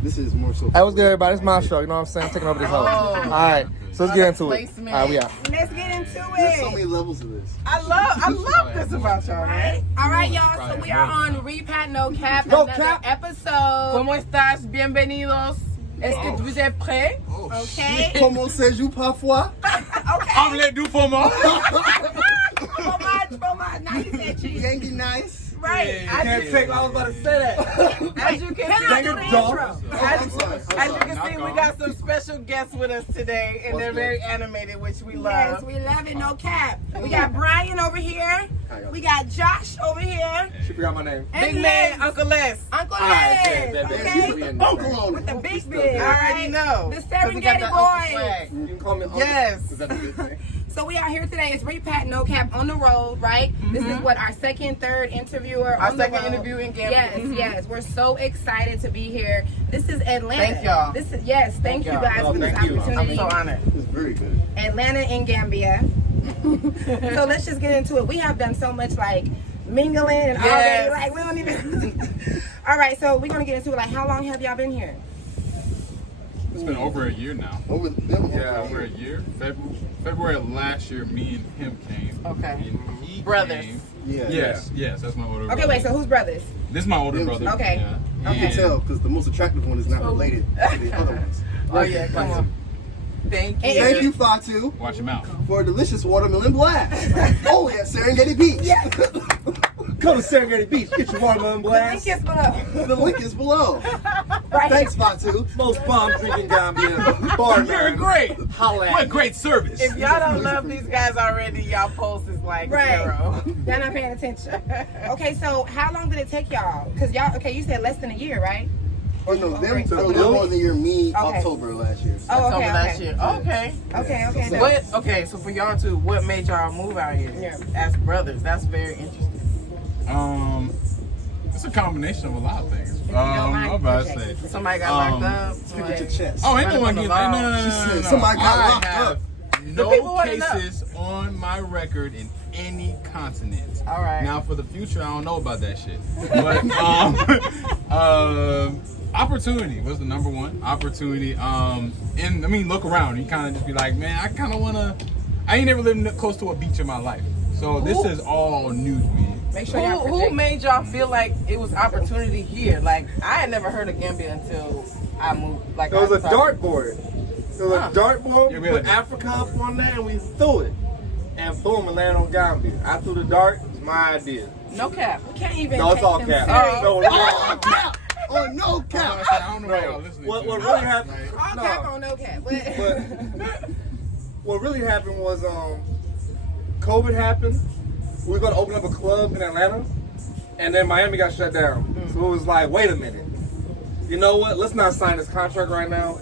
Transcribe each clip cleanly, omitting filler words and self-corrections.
This is more so. Hey, what's good, everybody? It's my show. You know what I'm saying? I'm taking over this host. All right, so let's get into it. All right, we out. Let's get into There's so it. many levels of this. I love this about y'all, right? All right, y'all. So we are on Repat No Cap, No another cap. episode. ¿Cómo estás? Bienvenidos. Est-ce que vous êtes prêts? Okay. Comment sais-tu parfois? Omelette du fromage. Fromage. Now you said cheese. Yankee nice. Right. I Can't take. I was about to say that. As you can Can I see, do the intro? as you can see, we got some special guests with us today, and they're very animated, which we Yes, love. we love it. No cap. We got Brian over here. We got Josh over here. She forgot my name. And Big Les. man, Uncle Les. Uncle All right, Les. bet. Okay. Uncle on With the it. big big. I already know. The 'Cause we got Serengeti the Uncle Boys. flag. You can call me Uncle. Yes. Is that a good thing? So we are here today. It's Repat No Cap on the road, right? This is what our second, third interviewer Our on the second road. interview in Gambia. Yes. We're so excited to be here. This is Atlanta. Thank y'all. This is thank you y'all. guys Oh, for this thank you. opportunity. I'm so honored. It's very good. Atlanta and Gambia. So let's just get into it. We have done so much like mingling and Yes. already like we don't even. All right, so we're gonna get into it. Like, how long have y'all been here? It's been over a year now. Over them. Yeah. Over a year. February of last year, me and him came. Okay. And he Brothers. came. Yeah. Yes, that's my older brother. Okay, wait. So who's brothers? This is my older Them brother. two. Okay. Yeah. Okay. You can tell because the most attractive one is not related to the other ones. Oh yeah, come on. Thank you. Thank you, Fatu, Watch him out. for a delicious watermelon blast. Oh, at Serengeti Beach. Come to Serengeti Beach. Get your watermelon The blast. link is below. The link is below. Right. Thanks, Fatu. Most bomb drinking Gambia. Bar You're none. great. Holla at What me. great service. If y'all don't love these guys already, y'all post is like Right. zero. Y'all not paying attention. Okay, so how long did it take y'all? Because y'all, okay, you said less than a year, right? Or no, them Okay. a little more than your me October last year. Oh, October okay, last okay. year. Okay. Okay. No. What? Okay, so for y'all two, what made y'all move out here? Yeah. As brothers, that's very interesting. It's a combination of a lot of things. don't mind, I'm about to okay. say. Somebody got locked up. Look at your chest. Oh, ain't no one Running getting. from the No. She said somebody got I locked have up. people no wanna know. cases on my record in any continent. All right. Now for the future, I don't know about that shit. But opportunity was the number one. Opportunity. And I mean, look around. You kind of just be like, man, I kind of wanna. I ain't never lived close to a beach in my life, so this is all new to me. Make sure y'all Who project. made y'all feel like it was opportunity here? Like I had never heard of Gambia until I moved. Like There was I a started- dartboard. There was a dartboard. Yeah, We we put had a- Africa up on there and we threw it. And boom, it landed on Gambia. I threw the dart. It was my idea. No cap. We can't even No, it's take all them cap. serious. No, Oh, cap! Oh, no cap! I don't know what y'all listening What to. really happened? All No. cap on no cap. But what really happened was COVID happened. We were gonna open up a club in Atlanta, and then Miami got shut down. So it was like, wait a minute, you know what? Let's not sign this contract right now.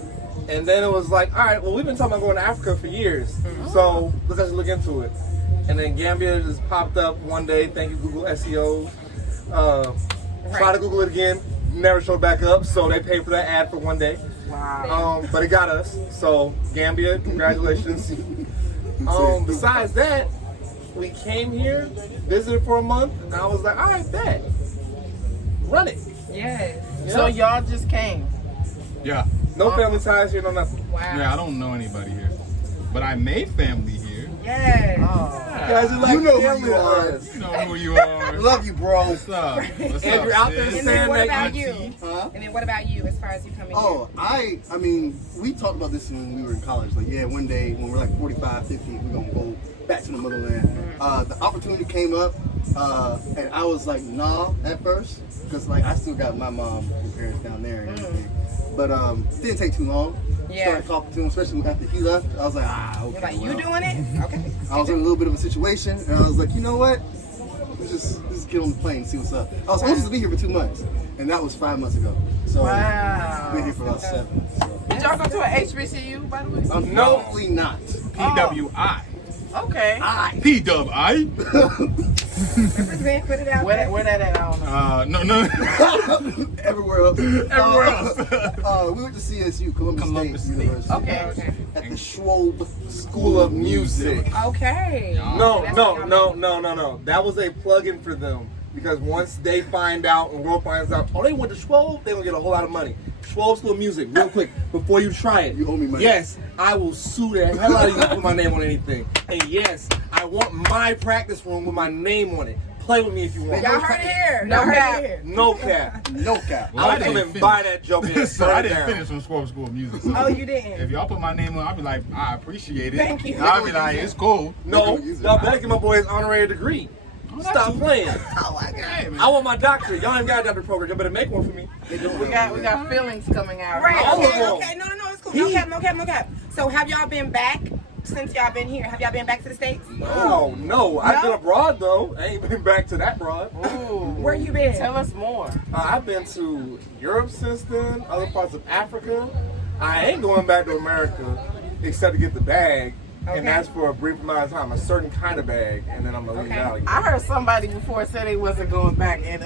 And then it was like, all right, well, we've been talking about going to Africa for years, so let's just look into it. And then Gambia just popped up one day. Thank you, Google SEO. Try to Google it again, never showed back up. So they paid for that ad for one day. Wow. But it got us. So Gambia, congratulations. Besides that, we came here, visited for a month, and I was like, all right, bet. Run it. Yes. So y'all just came. Yeah. No family ties here, no nothing. Wow. Yeah, I don't know anybody here, but I made family here. Yes. Oh. Guys, are like You know who family you to are. us. You know who you are. Love you, bro. What's up? What's If up, you're out there sis? And then saying what that about you you? Huh? And then what about you as far as you coming Oh, I mean, we talked about this when we were in college. Like, yeah, one day when we're like 45, 50, we're going to go back to the motherland. The opportunity came up, and I was like, nah, at first. Because, like, I still got my mom and parents down there and everything. But it didn't take too long. Yeah. Started talking to him, especially after he left. I was like, okay. You're like, you well. doing it? Okay. I was in a little bit of a situation, and I was like, you know what? Let's just get on the plane and see what's up. I was supposed to be here for 2 months, and that was 5 months ago. So Wow. I've been here for about 7. So. Did y'all go to an HBCU, by the way? Unfortunately not. PWI. Okay. PWI. Represent, put it out there. Where that at? I don't know. No. Everywhere else. Everywhere else. We went to CSU, Columbus State University. Okay. At the Schwab School of Music. Okay. No. That was a plug-in for them. Because once they find out and world finds out, oh, they went to Schwab, they're going to get a whole lot of money. 12 School of Music, real quick, before you try it. You owe me money. Yes, I will sue the hell out of you to put my name on anything. And yes, I want my practice room with my name on it. Play with me if you want. Y'all heard it here. No Y'all heard cap. it here. No cap. No cap. Well, I I'll come didn't and finish. buy that joke and So burn I it didn't down. finish from School of Music. So Oh, you didn't. if y'all put my name on, I'll be like, I appreciate it. Thank you. I'll be like, it's cool. No, They gonna use it. y'all better get my boy his honorary degree. Stop playing. Oh my God. Hey, man. I want my doctorate. Y'all ain't got a doctorate program. Y'all better make one for me. We got feelings coming out. Right. All of Okay. them. Okay. No. It's cool. No cap. So have y'all been back since y'all been here? Have y'all been back to the States? Oh, no. I've been No? abroad, though. I ain't been back to that broad. Ooh. Where you been? Tell us more. I've been to Europe since then, other parts of Africa. I ain't going back to America except to get the bag. Okay. And that's for a brief amount of time, a certain kind of bag, and then I'm gonna leave it Okay. out again. I heard somebody before say they wasn't going back, and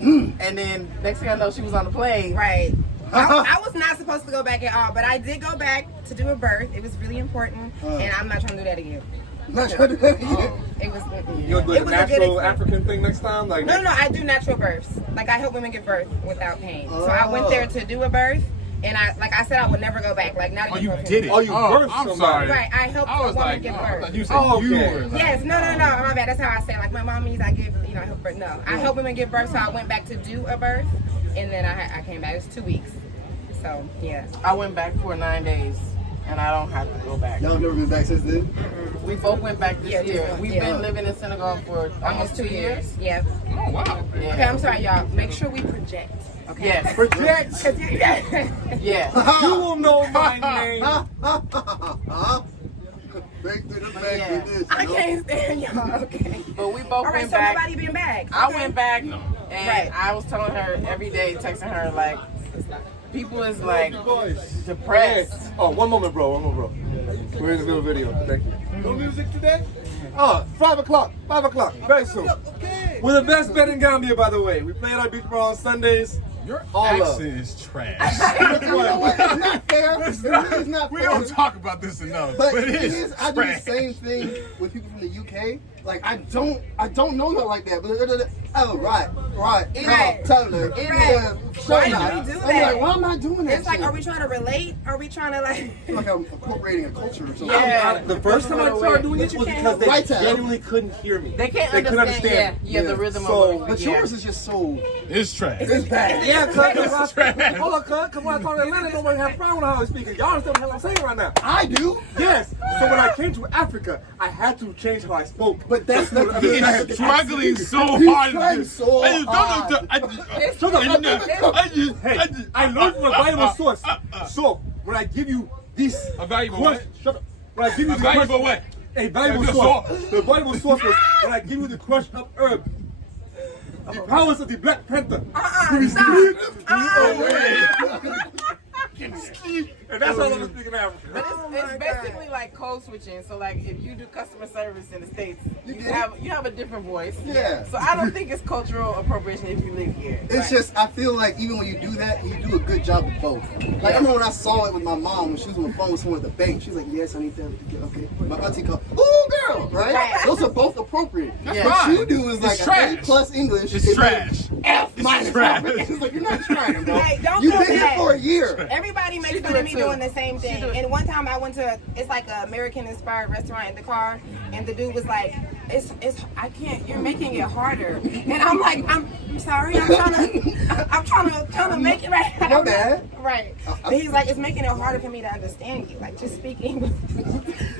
then next thing I know, she was on the plane. Right. I was not supposed to go back at all, but I did go back to do a birth. It was really important, and I'm not trying to do that again. Not trying to do that again. It was. You gonna do it a was a good natural experience. African thing next time? Like No. I do natural births. Like I help women give birth without pain. So I went there to do a birth, and I said I would never go back. Like not Oh, even you for a did it. Oh, you birthed I'm somebody. sorry. Right. I helped I a was woman like, give I birth. thought you said Oh, you okay. were. Like, Yes, no, my bad. That's how I say. Like my mom means I give, I help birth. No, I help women give birth. So I went back to do a birth, and then I came back. It was 2 weeks. So yeah. I went back for 9 days, and I don't have to go back. Y'all never been back since then? We both went back this Yeah, just year. one, We've yeah. been living in Senegal for almost 2 years. Yeah. Oh, wow. Okay, I'm sorry, y'all. Make sure we project. Okay. Yes. Project. 'Cause you- Yes. You will know my name. Back to the back Yeah. with this. I can't stand y'all. Okay. But we both All right, went so back. nobody been back. I Okay. went back, and Right. I was telling her every day, texting her, like, people is like Boys. depressed. Oh, one moment, bro. We're in the middle of the video. Thank you. No music today? 5 o'clock. 5 o'clock. Very soon. Okay. We're the best bet in Gambia, by the way. We play at our beach bar on Sundays. Your All accent up. is trash. You know what? It's not fair. It really is not We fair. don't talk about this enough. But But the it thing is is, I do the trash. same thing with people from the UK. Like I don't know y'all like that. But oh right, Right. totally. Right. Why do you do I'm that? like, why am I doing that? It's like, shit? are we trying to relate? Are we trying to like? like I'm incorporating a culture or something. Yeah. The first time I started doing it was because they Right time. genuinely couldn't hear me. They can't couldn't understand. Yeah, the rhythm So, of it. But Yeah. yours is just so. It's trash. It's bad. Yeah, It's trash. hold on, cuz when I come to Atlanta, nobody have a problem with how I'm speaking. Y'all understand what I'm saying right now? I do. Yes. So when I came to Africa, I had to change how I spoke. But that's not He is struggling so He's hard. trying so hard. Hey, I learned from a valuable source. So when I give you this A valuable question, what? shut up. When I give you A the valuable question, what? a valuable Valuable source. source. The valuable source was when I give you the crush of herb. The powers of the Black Panther. And that's all I'm speaking African. But it's basically like code switching. So like if you do customer service in the States, you get have a different voice. Yeah. So I don't think it's cultural appropriation if you live here. It's just, I feel like even when you do that, you do a good job of both. Like, I remember when I saw it with my mom when she was on the phone with someone at the bank. She's like, yes, I need that. Okay. My auntie called, ooh, girl, right? Right. Those are both appropriate. Yeah. What fine. you do is like It's an A trash. plus English. It's is trash. like F minus. trash. It's like, you're not trying, bro. Hey, don't You've feel been here bad. for a year. Everybody makes She fun do of it me too. doing the same thing. do it. And one time I went to, it's like an American inspired restaurant in the car, and the dude was like, it's I can't, you're making it harder. And I'm like, I'm sorry, I'm trying to make it right. My bad. Right. But he's like, it's making it harder for me to understand you. Like, just speak English.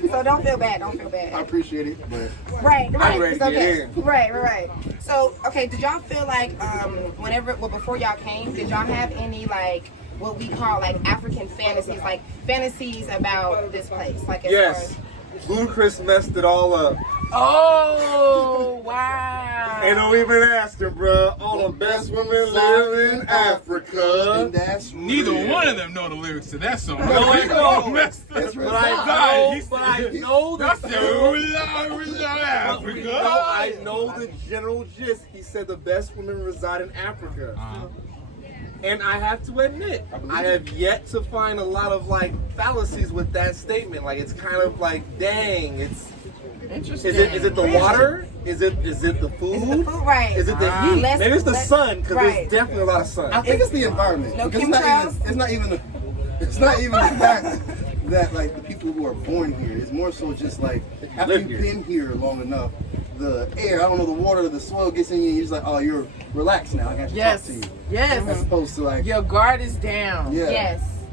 So don't feel bad. I appreciate it, but Right. I'm ready It's to get okay. in. Right. So, okay, did y'all feel like, before y'all came, did y'all have any, like, what we call, like, African fantasies, like, fantasies about this place? Like, as Yes. Ludacris messed it all up. Oh wow. Ain't no even asking, bruh. All the best women live in Africa. and that's Neither real. one of them know the lyrics to that song. No, they don't. Messed up. It's But I real. know That's the the general. Africa. I know the general gist. He said the best women reside in Africa. And I have to admit, I have yet to find a lot of like fallacies with that statement. Like it's kind of like, dang, Interesting. Is it the water? Is it the food? Is it the food, right? Is it the heat? Less- Maybe it's the less- sun because right. there's definitely a lot of sun. I think it's the environment. No because chemtrails? it's not even the fact that like the people who are born here. It's more so just like after live you've here. been here long enough, the air, I don't know, the water, the soil gets in you, and you're just like, oh, you're relaxed now. I got to Yes. talk to you. Yes. As opposed to like, Your guard is down. yeah.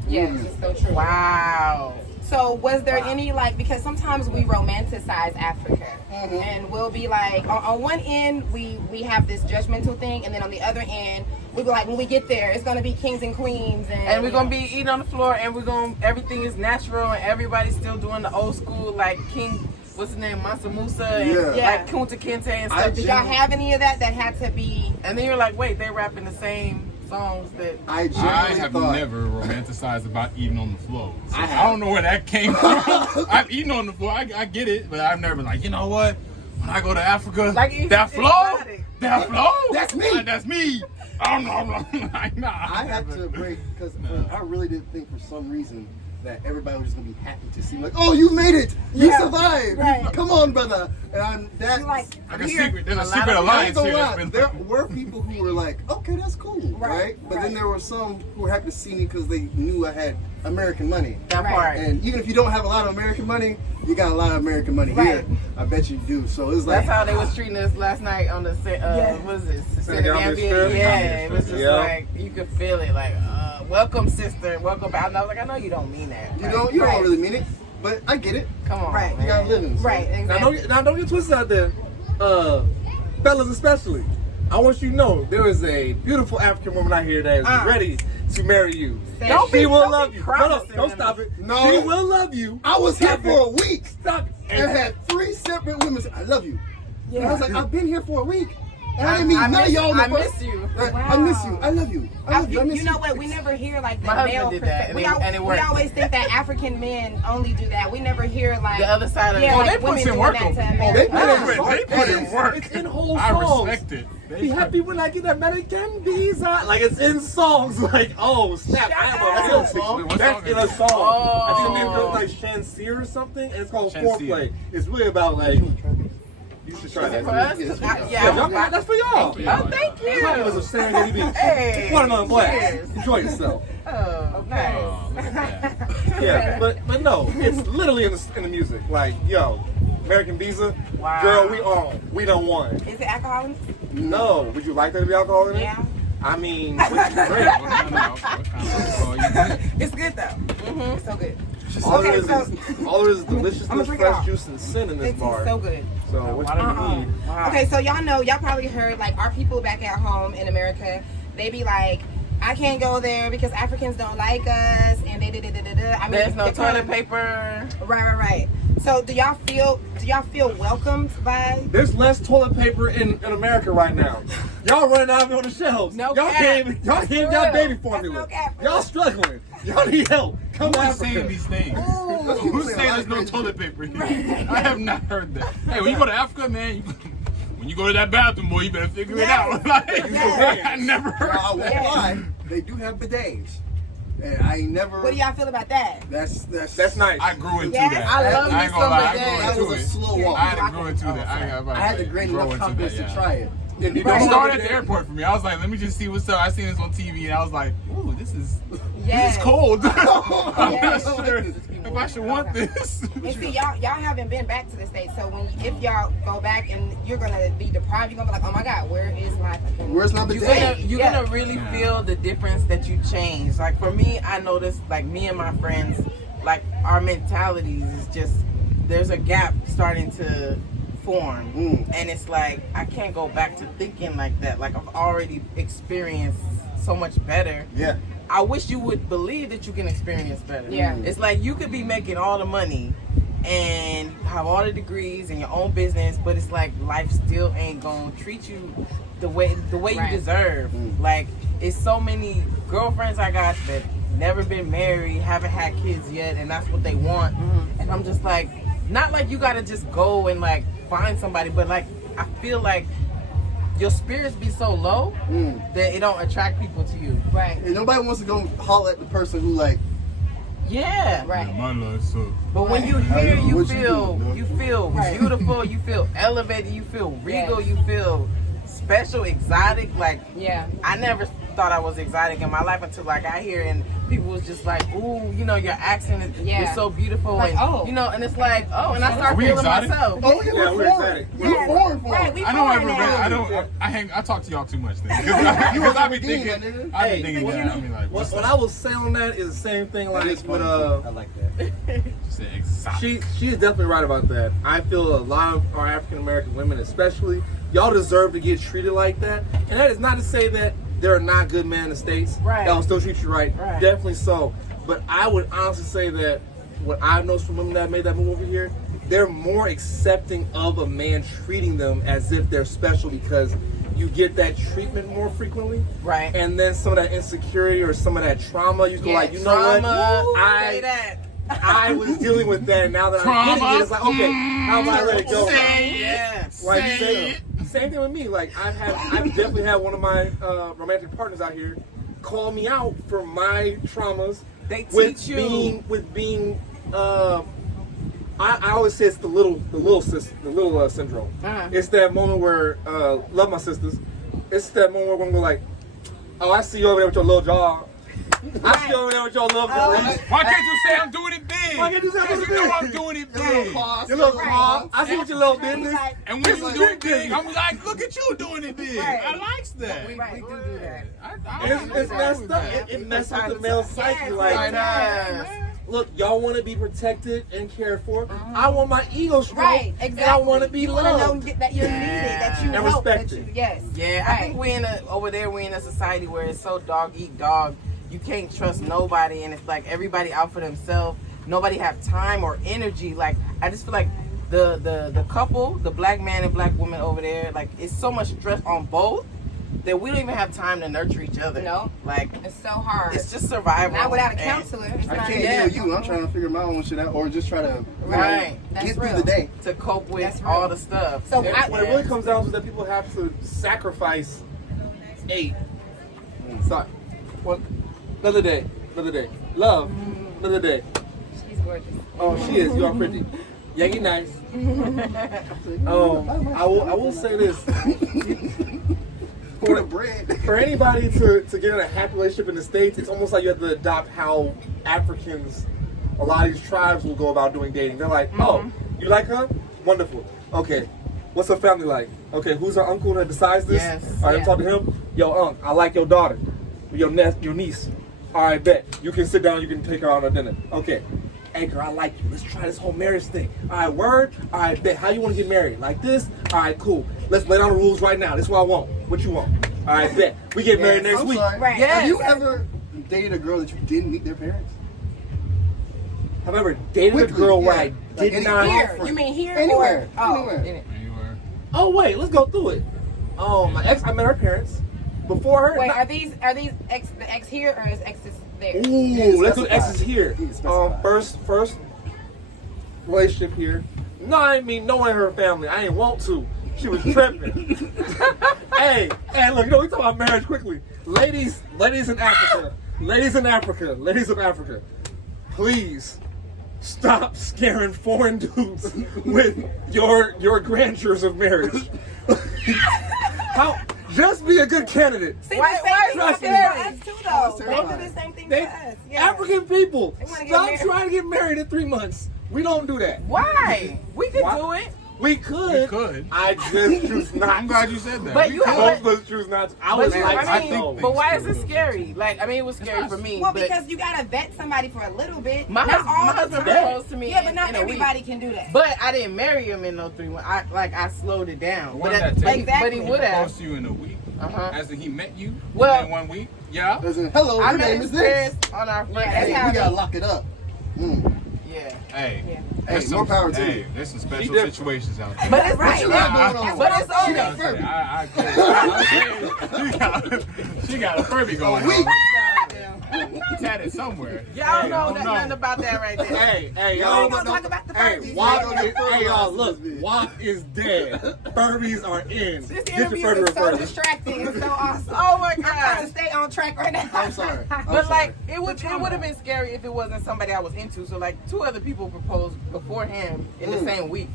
Yes, it's so true. Wow. So was there any like, because sometimes we romanticize Africa and we'll be like on one end we have this judgmental thing, and then on the other end we be like, when we get there it's gonna be kings and queens And we're gonna be eating on the floor, and everything is natural, and everybody's still doing the old school like King, what's his name, Mansa Musa, and Yeah. like Kunta Kinte and stuff. Did y'all have any of that had to be? And then you're like, wait, they're rapping the same songs that. I I genuinely have thought, never romanticized about eating on the floor. So I I, have. don't know where that came from. I've eaten on the floor. I get it, but I've never been like, you know what? When I go to Africa, Like, it's that flow, exotic. that flow, That's me. That's me. I don't know. Like, nah, I had to break because I really did think for some reason that everybody was just gonna be happy to see me, like, oh, you made it, you Yeah. survived, Right. come on, brother. And that's You're like, Like I'm a here. secret. There's a A lot secret of- alliance I ain't here. gonna That's lie, been there were people who were like, okay, that's cool, right? But then there were some who were happy to see me because they knew I had American money. That Right. part. And even if you don't have a lot of American money, you got a lot of American money Right. here. I bet you do. So it's like, That's how they was treating us last night on the what is this? Senegambia Senegambia. Strip? Yeah, it was just Yeah. like you could feel it, like welcome sister, welcome back. And I was like, I know you don't mean that. you Like, don't Right. really mean it, but I get it. Come on, Right. You gotta live in. So. Right, Now exactly. don't get twisted out there, fellas especially. I want you to know there is a beautiful African woman out here that is ready to marry you. Don't She will don't love be you. No, promising don't them. stop it. No. She will love you. I was here for a week Stop. and had 3 separate women say, I love you. And I was like, I've been here for a week. And I didn't I meet none of miss- y'all in the I first- miss you. Right. Wow. I miss you. I love you. I love you. I miss You know what? We never hear like the My husband male did that, perspective. and it We worked. always think that African men only do that. We never hear like The other side of yeah, it. like they put women some doing work that on to people. America. They put in They work. put in work. It's in whole I songs. respect it. Be happy when I get American visa. Like it's in songs. Like, oh snap, I am a real That's in a song? chick. That's in a song. Oh. I think the name goes like Shanseer or something, and it's called Shanseer. Foreplay. It's really about like. You should try that. For us? Yes, Yeah, Yeah, y'all, that's for y'all. Oh, thank you. It was a Serengeti Beach. Hey. Watermelon black. Cheers. Enjoy yourself. Oh, nice. Oh, look at that. Yeah, but no, it's literally in the music. Like, yo, American visa, Wow. girl, we on. We don't want. Is it alcohol? No, would you like there to be alcohol in it? Yeah. I mean, which is great. What kind of alcohol you drink? It's good though. It's so good. All there Okay, is so all there is I'ma deliciousness, drink it fresh all. juice, and sin in this it's bar. so good. So what you need? Wow. Okay, so y'all know, y'all probably heard like our people back at home in America, they be like, I can't go there because Africans don't like us, and they da-da-da-da-da. I mean, There's no they kinda- toilet paper. Right. So do y'all feel welcomed by? There's less toilet paper in America right now. Y'all running out of it on the shelves. No y'all cap. can't y'all That's can't for got real. baby That's formula. no cap. Y'all struggling. Y'all need help. Come to Who's saying Africa. these things? Ooh. Who's saying there's no toilet paper here? I have not heard that. Hey, when you go to Africa, man, when you go to that bathroom, boy, you better figure it out. Like, I never heard Now, I won't that. lie, they do have bidets. And I ain't never. What do y'all feel about that? That's nice. I grew into Yes, that. I love I me ain't gonna some lie, I bidets. grew That into was a it. slow walk. I had to grow into that. I had the grain grow enough into confidence that, to try it. And you It don't started know at the airport for me. I was like, let me just see what's up. I seen this on TV and I was like, ooh, this is Yes. cold. I'm Yes. not sure if I should want this. And see, y'all haven't been back to the States, so if y'all go back and you're gonna be deprived, you're gonna be like, oh my God, where is my fucking? Where's my bidet? You're gonna really feel the difference that you change. Like for me, I noticed like me and my friends, like our mentalities is just there's a gap starting to form, and it's like I can't go back to thinking like that. Like I've already experienced so much better. Yeah. I wish you would believe that you can experience better. Yeah. It's like you could be making all the money and have all the degrees and your own business, but it's like life still ain't gonna treat you the way Right. you deserve. Like it's so many girlfriends I got that never been married, haven't had kids yet, and that's what they want. And I'm just like, not like you gotta just go and like find somebody, but like I feel like your spirits be so low that it don't attract people to you. Right. And nobody wants to go holler at the person who like Yeah. Right. My life sucks. But when you hear, you What you feel doing, you feel Right. beautiful, you feel elevated, you feel regal, Yes. you feel special, exotic. Like Yeah. I never thought I was exotic in my life until I got here, and people was just like, "Ooh, you know, your accent is Yeah. you're so beautiful," Like, and oh. you know, and it's like, oh, and I Are start we feeling exotic? myself. Oh, yeah, Yeah, we're we're foreign. exotic. We're foreign for Right, it. we I don't foreign ever. now. I talk to y'all too much then. Because I be Redeem that, thinking. nigga. I be Hey, thinking well, that. I mean, like, what's what up? I will say on that is the same thing That like is with funny. I like that. Say exotic. she is definitely right about that. I feel a lot of our African American women, especially, y'all deserve to get treated like that. And that is not to say that there are not good men in the States Right. that will still treat you right. Right. Definitely so. But I would honestly say that what I've noticed from women that made that move over here, they're more accepting of a man treating them as if they're special because you get that treatment more frequently. Right. And then some of that insecurity or some of that trauma, you go Yeah, like, you know Trauma, what? say that. I was dealing with that, and now that I'm getting it, it's like, okay, how about I let it go? Say yeah. Like, Say same thing with me. Like, I've definitely had one of my romantic partners out here call me out for my traumas. They with teach you. being. I always say it's the little syndrome. Uh-huh. It's that moment where love my sisters. It's that moment where we're gonna go like, oh, I see you over there with your little jaw. I see you over there with your little belly. Why can't you say I'm doing it big? Why can't you say I'm doing it You know big? I'm doing it big. Your little claw. I see what your little business. Like, And when you do it big, I'm like, look at you doing it big. Right. I likes that. We Right. do do that. It's messed up. It messes with the male psyche. Yes, Like, Yes. look, y'all want to be protected and cared for. I want my ego strong. Right, exactly. And I want to be You wanna loved. know that you're needed, that you And help, that respected. you, yes. Yeah, I think we over there we in a society where it's so dog eat dog. You can't trust nobody, and it's like everybody out for themselves. Nobody have time or energy. Like I just feel like the couple, the black man and black woman over there, like it's so much stress on both that we don't even have time to nurture each other. No. Like It's so hard. it's just survival. Not without a And- counselor. It's I not can't even- heal you. I'm trying to figure my own shit out, or just try to you know, Right. That's get real. through the day. to cope with That's real. all the stuff. So There's- What it really comes down to is that people have to sacrifice 8. Sorry. What? Another day. Love. Another day. She's gorgeous. Oh, she is. You are pretty. Yeah, you nice. I will say this. For the bread. For anybody to get in a happy relationship in the States, it's almost like you have to adopt how Africans, a lot of these tribes will go about doing dating. They're like, oh, you like her? Wonderful. Okay. What's her family like? Okay, who's her uncle that decides this? Yes. All right, Yeah. talk to him. Yo, I like your daughter. Your niece. All right, bet. You can sit down, you can take her out on dinner. Okay. Anchor, I like you. Let's try this whole marriage thing. All right, word? All right, bet. How you want to get married? Like this? All right, cool. Let's lay down the rules right now. This is what I want. What you want? All right, bet. We get married next I'm week. sorry. Right. Have you Yes. ever dated a girl that you didn't meet their parents? Have I ever dated a Quickly, girl where yeah. I Like did any- not? Here. You mean here Anywhere. or? Oh. Anywhere. Anywhere. Oh wait, let's go through it. My ex, I met her parents. Before her. Wait, not- are these the ex here or is exes there? Ooh, let's do specify. exes here. You can specify. First relationship here. No, I ain't mean knowing her family. I ain't want to. She was tripping. hey, look, we talk about marriage quickly. Ladies in Africa. Ladies of Africa. Please stop scaring foreign dudes with your grandeurs of marriage. Just be a good candidate. See, Why- the same why thing is happens that to us too, Oh, though. it's They do the same thing They, to us. Yeah. African people, They wanna get stop married. trying to get married in 3 months. We don't do that. Why? We could Why? do it. We could. We could. I just choose not. I'm glad you said that. But We you could. have- Both of us choose not to. I But was you- like, I mean, no. but why is it scary? Like, I mean, it was scary for me. Well, but because you gotta vet somebody for a little bit. my Not all the husband time. proposed to me. Yeah, but not in a week. everybody can do that. But I didn't marry him in no 3 months. I slowed it down. One But, that but, takes- Exactly. he would have. Proposed to you in a week. As in he met you Well- in 1 week. Yeah. As in, hello, I your met name his is this. parents on our first Yeah, that's Hey, how we it gotta is. lock it up. Yeah. Hey. Yeah. There's Hey, more power to hey, you. there's some special different. situations out there. But it's right. you got going on? That's But what it's I'm She saying. got Furby. I she got a Furby going on. tatted somewhere. Y'all know I don't nothing about that right there. Hey, You y'all. ain't gonna talk about the Hey, Furbies. WAP, Right? hey, y'all, look, WAP is dead. Furbies are in. This Get your interview Furby is so referred. distracting and so awesome. Oh my I'm trying to God. stay on track right now. I'm sorry. But like it would have been scary if it wasn't somebody I was into. So like 2 other people proposed before him in the same week,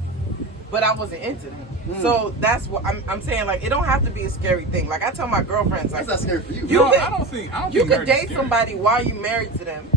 but I wasn't into them. So that's what I'm saying. Like it don't have to be a scary thing. Like I tell my girlfriends, like That's not scary for you. You No, could- I don't think you could marriage is date scary. somebody while you married to them.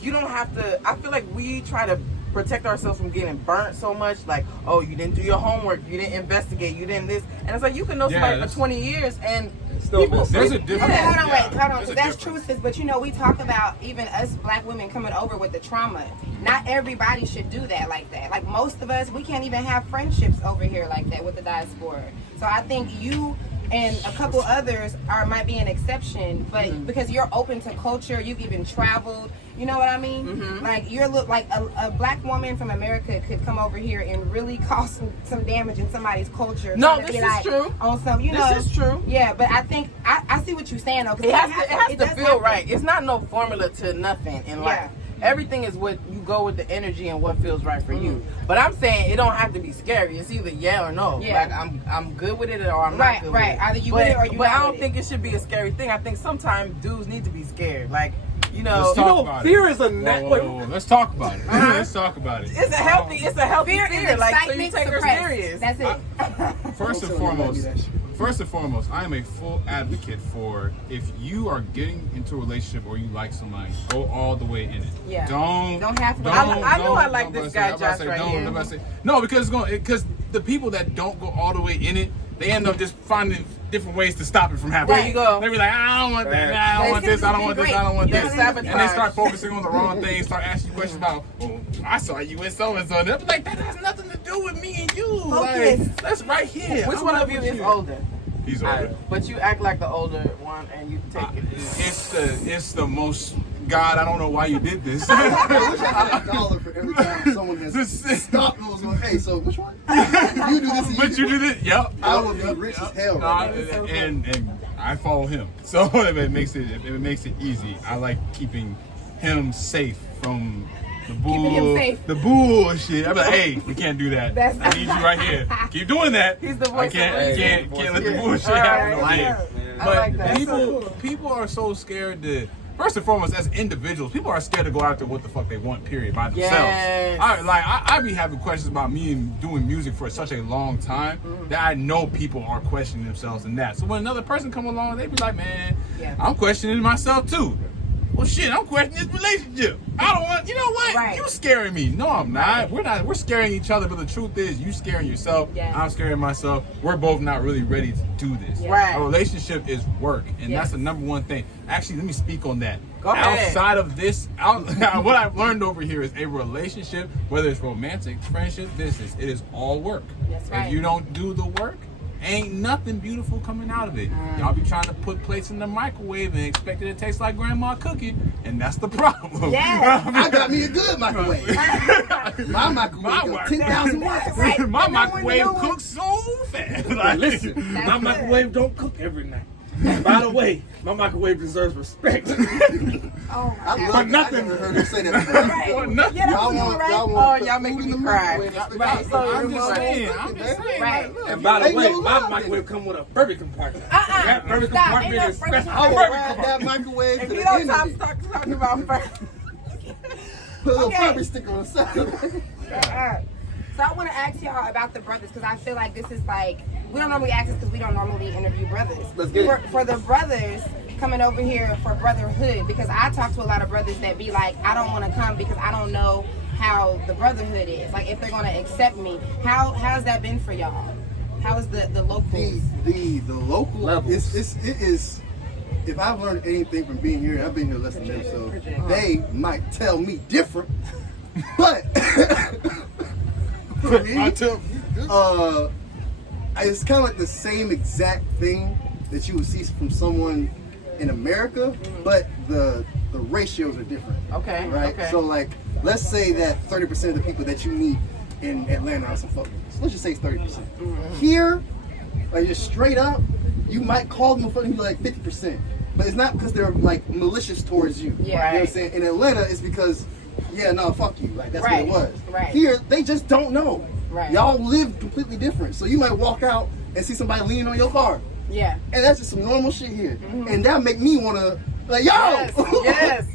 You don't have to. I feel like we try to protect ourselves from getting burnt so much. Like, oh, you didn't do your homework, you didn't investigate, you didn't this, and it's like you can know somebody that's- for 20 years and Still people. miss. There's a sleep- difference. Okay, hold on, Yeah, wait, hold on, there's because a that's difference. true, sis. But you know, we talk about even us black women coming over with the trauma. Not everybody should do that like that. Like most of us, we can't even have friendships over here like that with the diaspora. So I think you and a couple others might be an exception, but because you're open to culture, you've even traveled. You know what I mean? Like you're like a black woman from America could come over here and really cause some damage in somebody's culture. No, trying to this be is like, true. On some, you This know, is true. Yeah, but I think I see what you're saying though. 'cause It has to does feel happen. right. It's not no formula to nothing in life. Everything is what you go with the energy and what feels right for you. But I'm saying it don't have to be scary. It's either yeah or no. Yeah. Like I'm good with it or I'm Right, not good right. with it. Either you with it or you But not I don't with it. think it should be a scary thing. I think sometimes dudes need to be scared. Like, you know, Let's You talk know, about fear it. is a Whoa, whoa, whoa. Let's talk about it. Let's talk about it. it's a healthy fear. Fear is Like so you excitement take her suppressed. serious. That's it. First and foremost, I am a full advocate for if you are getting into a relationship or you like somebody, go all the way in it. Yeah. Don't have to- I know I like don't this say- guy I'm about to Josh say right don't, here. I'm about to say- no, because the people that don't go all the way in it, they end up just finding different ways to stop it from happening. There you go. They be like, I don't want that. Right. I don't It's want this. I don't want this. I don't want great. this. Yeah, And they start focusing on the wrong things. Start asking you questions about, oh, I saw you with so and so. And they're like, that has nothing to do with me and you. Like, Focus. that's right here. Which I'm one right of you with is older? He's older. But you act like the older one and you take it. It's the most. God, I don't know why you did this. I wish I had $1 for every time someone has stopped and was like, hey, so which one? You do this and But you do this, yep. I would be rich as hell right now. And I follow him, so it makes it easy. I like keeping him safe from the Keeping him safe. the bullshit. I'm like, hey, we can't do that. That's- I need you right here. Keep doing that. He's the I voice can't, of reason. can't let the Yeah. bullshit All happen right. over here. I But like that. people are so scared to. First and foremost, as individuals, people are scared to go after what the fuck they want, period, by themselves. Yes. I be having questions about me and doing music for such a long time that I know people are questioning themselves in that. So when another person come along, they be like, man, Yeah. I'm questioning myself too. Well, shit, I'm questioning this relationship. I don't want, you know what? Right. You scaring me. No, I'm not. We're scaring each other, but the truth is, you scaring yourself. Yeah. I'm scaring myself. We're both not really ready to do this. Yeah. Right. A relationship is work, and Yes. that's the number one thing. Actually, let me speak on that. Go ahead. Outside of this, what I've learned over here is a relationship, whether it's romantic, friendship, business, it is all work. That's right. If you don't do the work, ain't nothing beautiful coming out of it. Y'all be trying to put plates in the microwave and expect it to taste like grandma cooking, and that's the problem. Yes. I got me a good microwave. My microwave got 10,000 watts. Right. My And no one microwave knew it. cooks so fast. Listen, That's my good. microwave don't cook every night. And by the way, my microwave deserves respect. Oh I my love God. that. I never heard him say that before. Right. Well, nothing. Yeah, that's Y'all what you want, right. y'all Oh, want y'all food making in me the cry. microwave. Right, so I'm just saying. Right. Look, And by the Ain't way, no my love microwave come with a Furby compartment. Uh-uh. That Furby Stop. compartment Ain't no is Furby special. I will compartment. ride that microwave to If the you don't end stop of it. talking about first. Put a little Okay. Furby sticker on the side. So I want to ask y'all about the brothers because I feel like this is like we don't normally ask this because we don't normally interview brothers. Let's get it. For the brothers coming over here for brotherhood because I talk to a lot of brothers that be like I don't want to come because I don't know how the brotherhood is like if they're gonna accept me. How's that been for y'all? How is the locals? The local Levels. it is. If I've learned anything from being here, I've been here less than them, so they might tell me different. But for me, it's kind of like the same exact thing that you would see from someone in America, but the ratios are different. Okay. Right? Okay. So like, let's say that 30% of the people that you meet in Atlanta are some fuckers. Let's just say it's 30%. Here, like just straight up, you might call them a fuck and be like 50%. but it's not because they're like malicious towards you. Yeah. You know what I'm saying? In Atlanta, it's because, yeah, no, fuck you. Like, that's Right. what it was. Right. Here, they just don't know. Right. Y'all live completely different. So you might walk out and see somebody leaning on your car. Yeah. And that's just some normal shit here. And that make me want to, like, yo! Yes.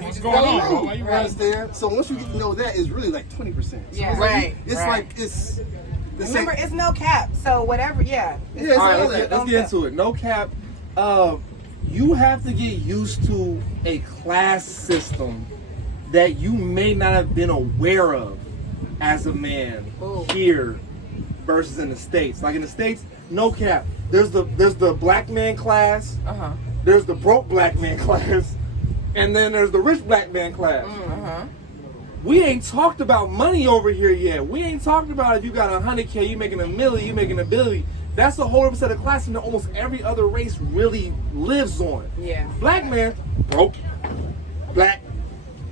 What's going on, bro? Why you You understand? So once you get to know that, it's really like 20%. So Yeah. it's Right. It's Right. like, it's... the same- Remember, it's no cap. So whatever, yeah. Yeah, it's All right, all let's that. get into it. No cap. You have to get used to a class system that you may not have been aware of as a man Ooh. here versus in the States. Like in the States, no cap. There's the black man class. Uh-huh. There's the broke black man class, and then there's the rich black man class. Uh-huh. We ain't talked about money over here yet. We ain't talked about if you got 100K, you making $1 million, you making $1 billion. That's a whole other set of classes that almost every other race really lives on. Yeah. Black man, broke, black,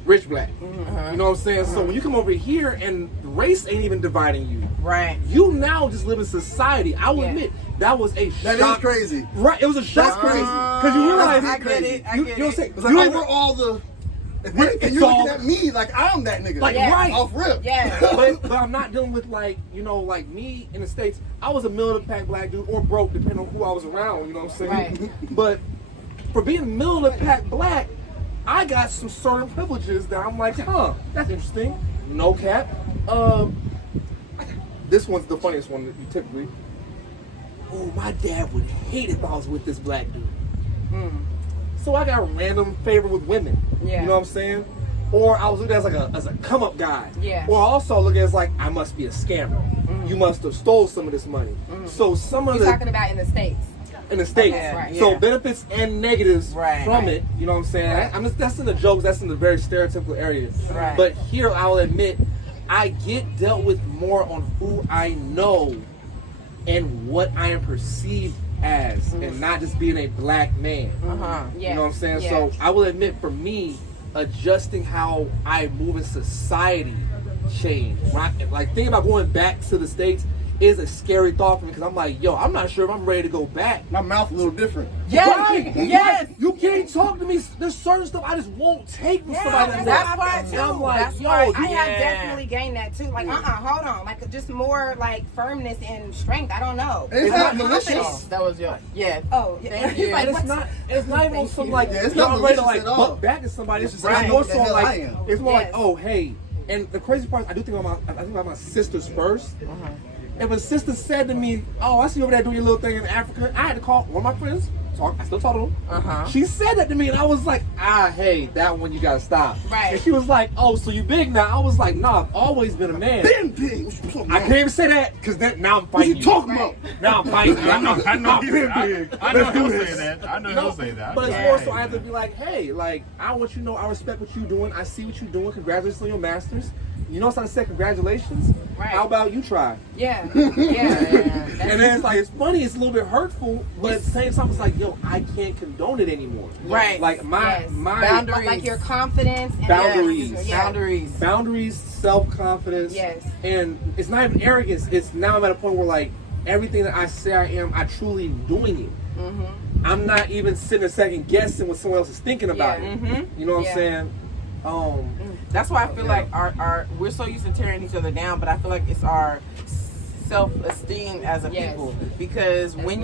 rich black. Uh-huh. You know what I'm saying? So when you come over here and race ain't even dividing you, Right. you now just live in society. I will Yeah. admit that was a That shock. is crazy. Right? It was a shock. That's crazy. Because you realize I get it. I you get know what I'm it. saying? It's like, You oh, don't- we're all the... If We're- anything, it's you're all- looking at me like I'm that nigga. Like, Yeah. right. Off rip. Yeah. but I'm not dealing with like, you know, like me in the States, I was a middle of the pack black dude or broke depending on who I was around, you know what I'm saying? Right. But for being middle of the pack black, I got some certain privileges that I'm like, huh, that's interesting. No cap. This one's the funniest one that you typically. Oh, my dad would hate if I was with this black dude. So I got a random favor with women. Yeah. You know what I'm saying? Or I was looked at as a come up guy. Yeah. Or I also look at it as like I must be a scammer. You must have stole some of this money. So some of You're the talking about in the States. in the States. Okay, right. So Yeah. benefits and negatives Right. from Right. it. You know what I'm saying? Right. I'm just, that's in the jokes. That's in the very stereotypical area. Right. But here, I'll admit, I get dealt with more on who I know and what I am perceived as, and not just being a black man. Uh-huh. Yeah. You know what I'm saying? Yeah. So I will admit, for me, adjusting how I move in society changed. Like thinking about going back to the States is a scary thought for me because I'm like, yo, I'm not sure if I'm ready to go back. My mouth a little different. Yes. Right. Yes. You can't talk to me. There's certain stuff I just won't take from somebody that's else. how I feel too. I'm like, That's yo, why I have Yeah. definitely gained that too. Like, hold on. Like, just more like firmness and strength. I don't know. It's not malicious. confidence. That was your Oh, yeah. Thank you. Like, and it's what's- not. It's not even on Thank some you. like. Yeah, it's yo, not I'm ready to malicious like at all. buck back at somebody. It's It's just just like I know more who the so hell like I am. it's more Yes. like, oh hey. And the crazy part is I do think about my sisters first. If a sister said to me, "Oh, I see you over there doing your little thing in Africa," I had to call one of my friends. I still talk to them. Uh-huh. She said that to me, and I was like, hey, that one you gotta stop. Right. And she was like, "Oh, so you big now?" I was like, "Nah, I've always been a man." Been big. What you talking I about? can't even say that because now I'm What fighting you talking Right. about? Now I'm fighting you. I know I've he's, been I, big. I know Let's do he'll this. say that. I know No, he'll say that. but it's Yeah. more so I have to be like, hey, like I want you to know I respect what you're doing. I see what you're doing. Congratulations on your masters. You know, so I said congratulations. Right. How about you try? Yeah. Yeah. And then it's like it's funny. It's a little bit hurtful, but at the same time, it's like, yo, I can't condone it anymore. Right. Like my Yes. my Boundaries. Like your confidence and Boundaries. Yeah. Boundaries. boundaries, self-confidence, Yes. and it's not even arrogance. It's now I'm at a point where like everything that I say I am, I truly am doing it. I'm not even sitting there second guessing what someone else is thinking about Yeah. it. You know what Yeah. I'm saying? That's why I feel like our we're so used to tearing each other down, but I feel like it's our self-esteem as a Yes. people, because when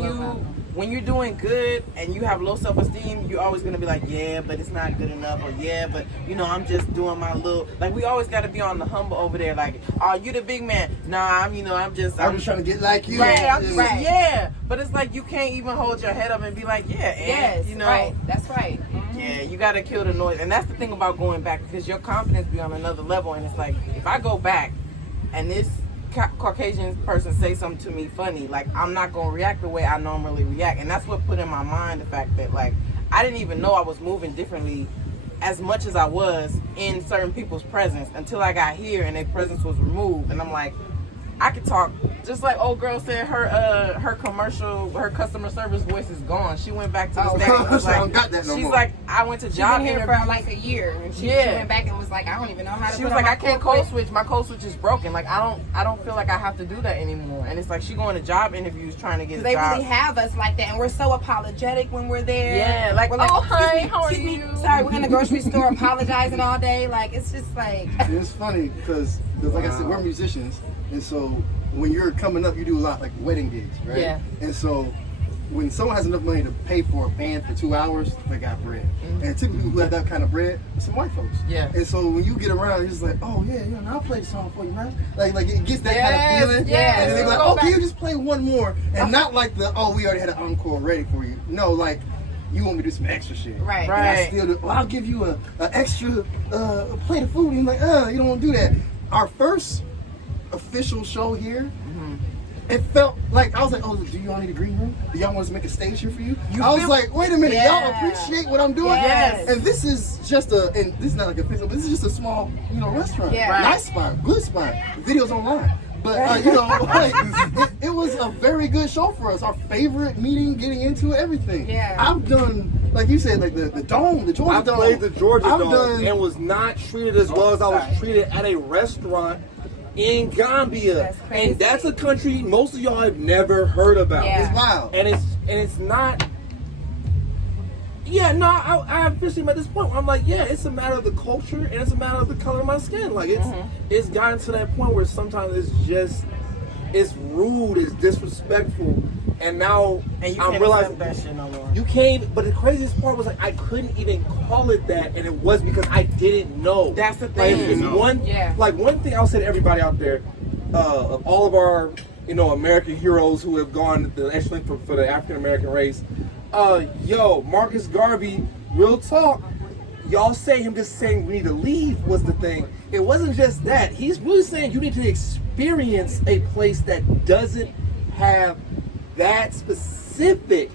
you're doing good and you have low self-esteem, you're always gonna be like, yeah, but it's not good enough, or yeah, but you know, I'm just doing my little, like, we always got to be on the humble over there, like, oh, you the big man. Nah, I'm just I'm just trying to get like you. right, I'm just, Right. yeah, but it's like you can't even hold your head up and be like, yeah, and, Yes. you know, Right. That's right. yeah, you gotta kill the noise, and that's the thing about going back, because your confidence be on another level, and it's like, if I go back and this Caucasian person say something to me funny, like, I'm not gonna react the way I normally react, and that's what put in my mind the fact that, like, I didn't even know I was moving differently as much as I was in certain people's presence until I got here and their presence was removed, and I'm like, I could talk. Just like old girl said, her customer service voice is gone. She went back to the States. I don't got that no she's more. like, I went to She's job been here interviews for like a year, and she went back and was like, I don't even know how to. She was like, I can't code switch. My code switch is broken. Like I don't feel like I have to do that anymore. And it's like she going to job interviews trying to get a They job. really have us like that, and we're so apologetic when we're there. Yeah, like, we're oh, hi, how are excuse you? me, sorry, we're in the grocery store apologizing all day. Like, it's just like. It's funny because, like I said, we're musicians, and so when you're coming up, you do a lot like wedding gigs, right? Yeah. And so when someone has enough money to pay for a band for 2 hours, they got bread. And typically people who have that kind of bread are some white folks. Yeah. And so when you get around, you're just like, oh yeah, I'll play the song for you, man. Like it gets that kind of feeling. yes. And then they're like, Go oh, back. can you just play one more? And not like we already had an encore ready for you. No, like you want me to do some extra shit. Right. And I still do, I'll give you an extra plate of food. And you're like, you don't want to do that. Our first official show here, it felt like, I was like, oh, do y'all need a green room? Do y'all want us to make a stage here for you? I was like, wait a minute, y'all appreciate what I'm doing? Yes. And this is just and this is not like a physical, this is just a small, restaurant. Yeah. Nice spot, good spot. Videos online. But, like, it was a very good show for us. Our favorite meeting, getting into it, everything. Yeah. I've done, like you said, like the Dome, the Georgia I Dome. played the Georgia I've Dome done- and was not treated as well as I was treated at a restaurant in Gambia. That's crazy. And that's a country most of y'all have never heard about. Yeah. It's wild. And it's not. Yeah, no, I officially am at this point where I'm like, yeah, it's a matter of the culture and it's a matter of the color of my skin. Like it's gotten to that point where sometimes it's rude, it's disrespectful, and now And you I'm can't realizing accept that shit no more. you can't. But the craziest part was like I couldn't even call it that, and it was because I didn't know. That's the Like, thing. it's one thing I'll say to everybody out there, of all of our American heroes who have gone the extra length for the African American race. Marcus Garvey, real talk. Y'all say him just saying we need to leave was the thing. It wasn't just that. He's really saying you need to experience a place that doesn't have that specific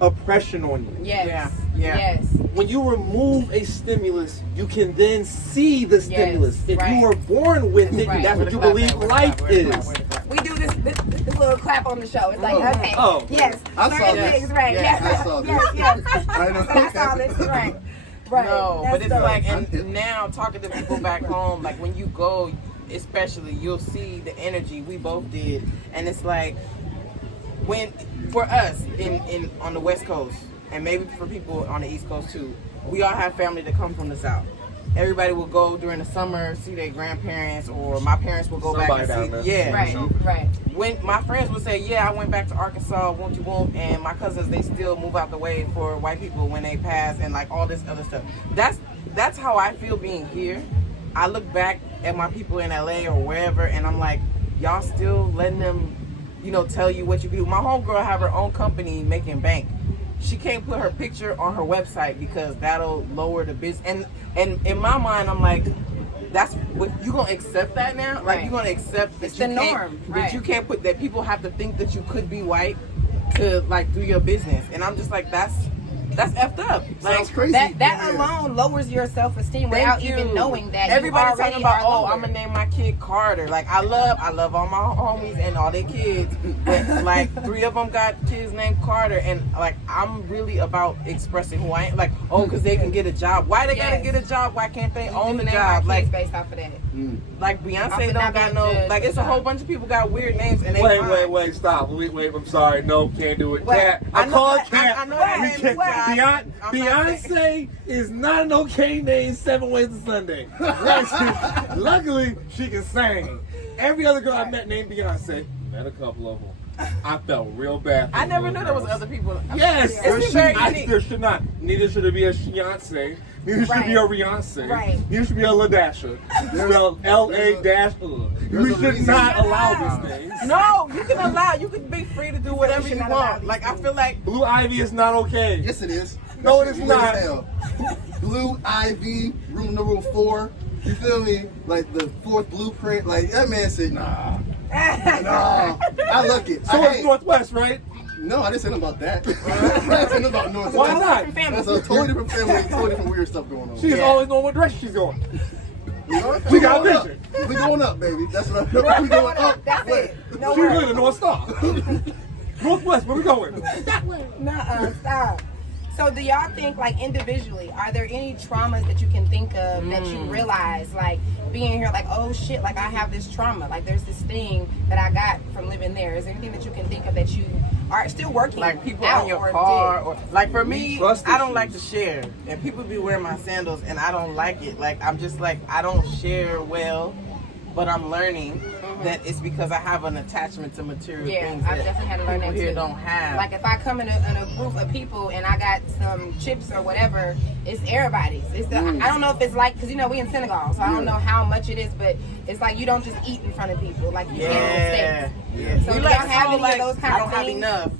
oppression on you. Yes. Yeah. Yes. When you remove a stimulus, you can then see the stimulus. If you were born with it, Right. that's what you believe life is. We do this little clap on the show. It's like, okay. Oh. Yes. I saw Certain this. things, right. Yes, Yes. I saw this. Yes. I know. I saw this. Right. Right. No, That's but it's dope. like, and now talking to people back home, like when you go, especially, you'll see the energy we both did, and it's like when for us in on the West Coast, and maybe for people on the East Coast too, we all have family that come from the South. Everybody will go during the summer, see their grandparents, or my parents will go Somebody back down and see. there. Yeah, Right. Right. when my friends would say, yeah, I went back to Arkansas, won't you won't, and my cousins, they still move out the way for white people when they pass, and like all this other stuff. That's how I feel being here. I look back at my people in LA or wherever, and I'm like, y'all still letting them, tell you what you can do. My homegirl have her own company making bank. She can't put her picture on her website because that'll lower the business. And in my mind, I'm like, that's what you gonna accept that now? Like Right. you gonna accept that It's you the can't- norm, that right. you can't put that people have to think that you could be white to like do your business. And I'm just like, that's effed up. Like Sounds crazy. That Yeah. alone lowers your self-esteem thank without you. even knowing that. Everybody's you already talking about, are oh, I'm gonna name my kid Carter. Like I love all my homies and all their kids, but like 3 of them got kids named Carter, and like I'm really about expressing who I am. Like, oh, because they can get a job. Why they gotta Yes. get a job? Why can't they own the name job? our kids Like based off of that. Like I'm Beyonce not don't got being no. judged Like it's a for whole that. bunch of people got weird names, and they Wait, stop. Wait, I'm sorry. No, can't do it. Wait, Cat. I I know call that- it cat. I know that We name can't. is Josh. I'm not Beyonce is not an okay name 7 ways to Sunday. Luckily, she can sing. Every other girl I met named Beyonce, met a couple of them. I felt real bad for I the never little knew there was girls. other people. Yes, It's there should, very unique. there should not. Neither should it be a Beyonce. Neither should be a Beyonce. Right. Neither should be a Ladasha. Spelled L-A-dash. We should not allow these things. No, you can be free to do whatever you want. Like I feel like Blue Ivy is not okay. Yes, it is. No, That it shit is weird not. as hell. Blue Ivy, room number 4. You feel me? Like the 4th blueprint. Like that man said, nah. I like it. So it's Northwest, right? No, I didn't say nothing about that. I didn't say nothing about North. Why not? That's a totally different family, totally different weird stuff going on. She's always knowing what direction she's going. She got vision. We going up, baby. That's what We're I'm. We going going up. up. That's it. No She really worries. the North Star. Northwest, where we going? Nuh-uh, stop. So do y'all think, like, individually, are there any traumas that you can think of that you realize, like, being here, like, oh shit, like, I have this trauma, like, there's this thing that I got from living there? Is there anything that you can think of that you are still working Like people out on your or car, did? or like for me, Trust I don't issues. like to share, and people be wearing my sandals, and I don't like it. Like I'm just like I don't share well, but I'm learning that it's because I have an attachment to material Yeah, things I've that definitely had to learn people that here too. don't have. Like if I come in a group of people and I got some chips or whatever, it's everybody's. It's the, I don't know if it's like, because you know we in Senegal, so I don't know how much it is, but it's like you don't just eat in front of people like you can in yeah, the States. yeah. So We do like y'all have so, any like, of those kind I of don't have things? enough.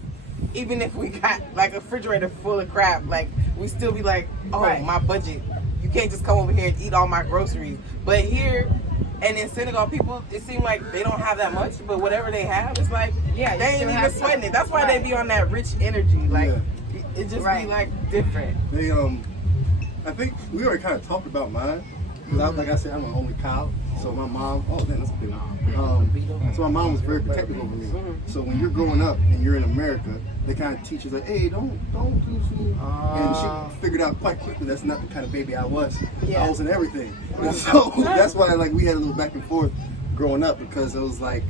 Even if we got like a refrigerator full of crap, like we still be like, oh, Right. my budget. You can't just come over here and eat all my groceries. But here and in Senegal, people, it seems like they don't have that much, but whatever they have, it's like, Yeah, you they ain't still even have sweating some. it. That's why Right. they be on that rich energy. Like, Yeah. it just Right. be like different. They I think we already kind of talked about mine. Cause like I said, I'm an only child. So my mom, oh damn, that's a big one. So my mom was very protective over me. So when you're growing up and you're in America, they kind of teach you like, hey, don't do food. And she figured out quite quickly that's not the kind of baby I was. Yeah. I was in everything. And so that's why like we had a little back and forth growing up, because it was like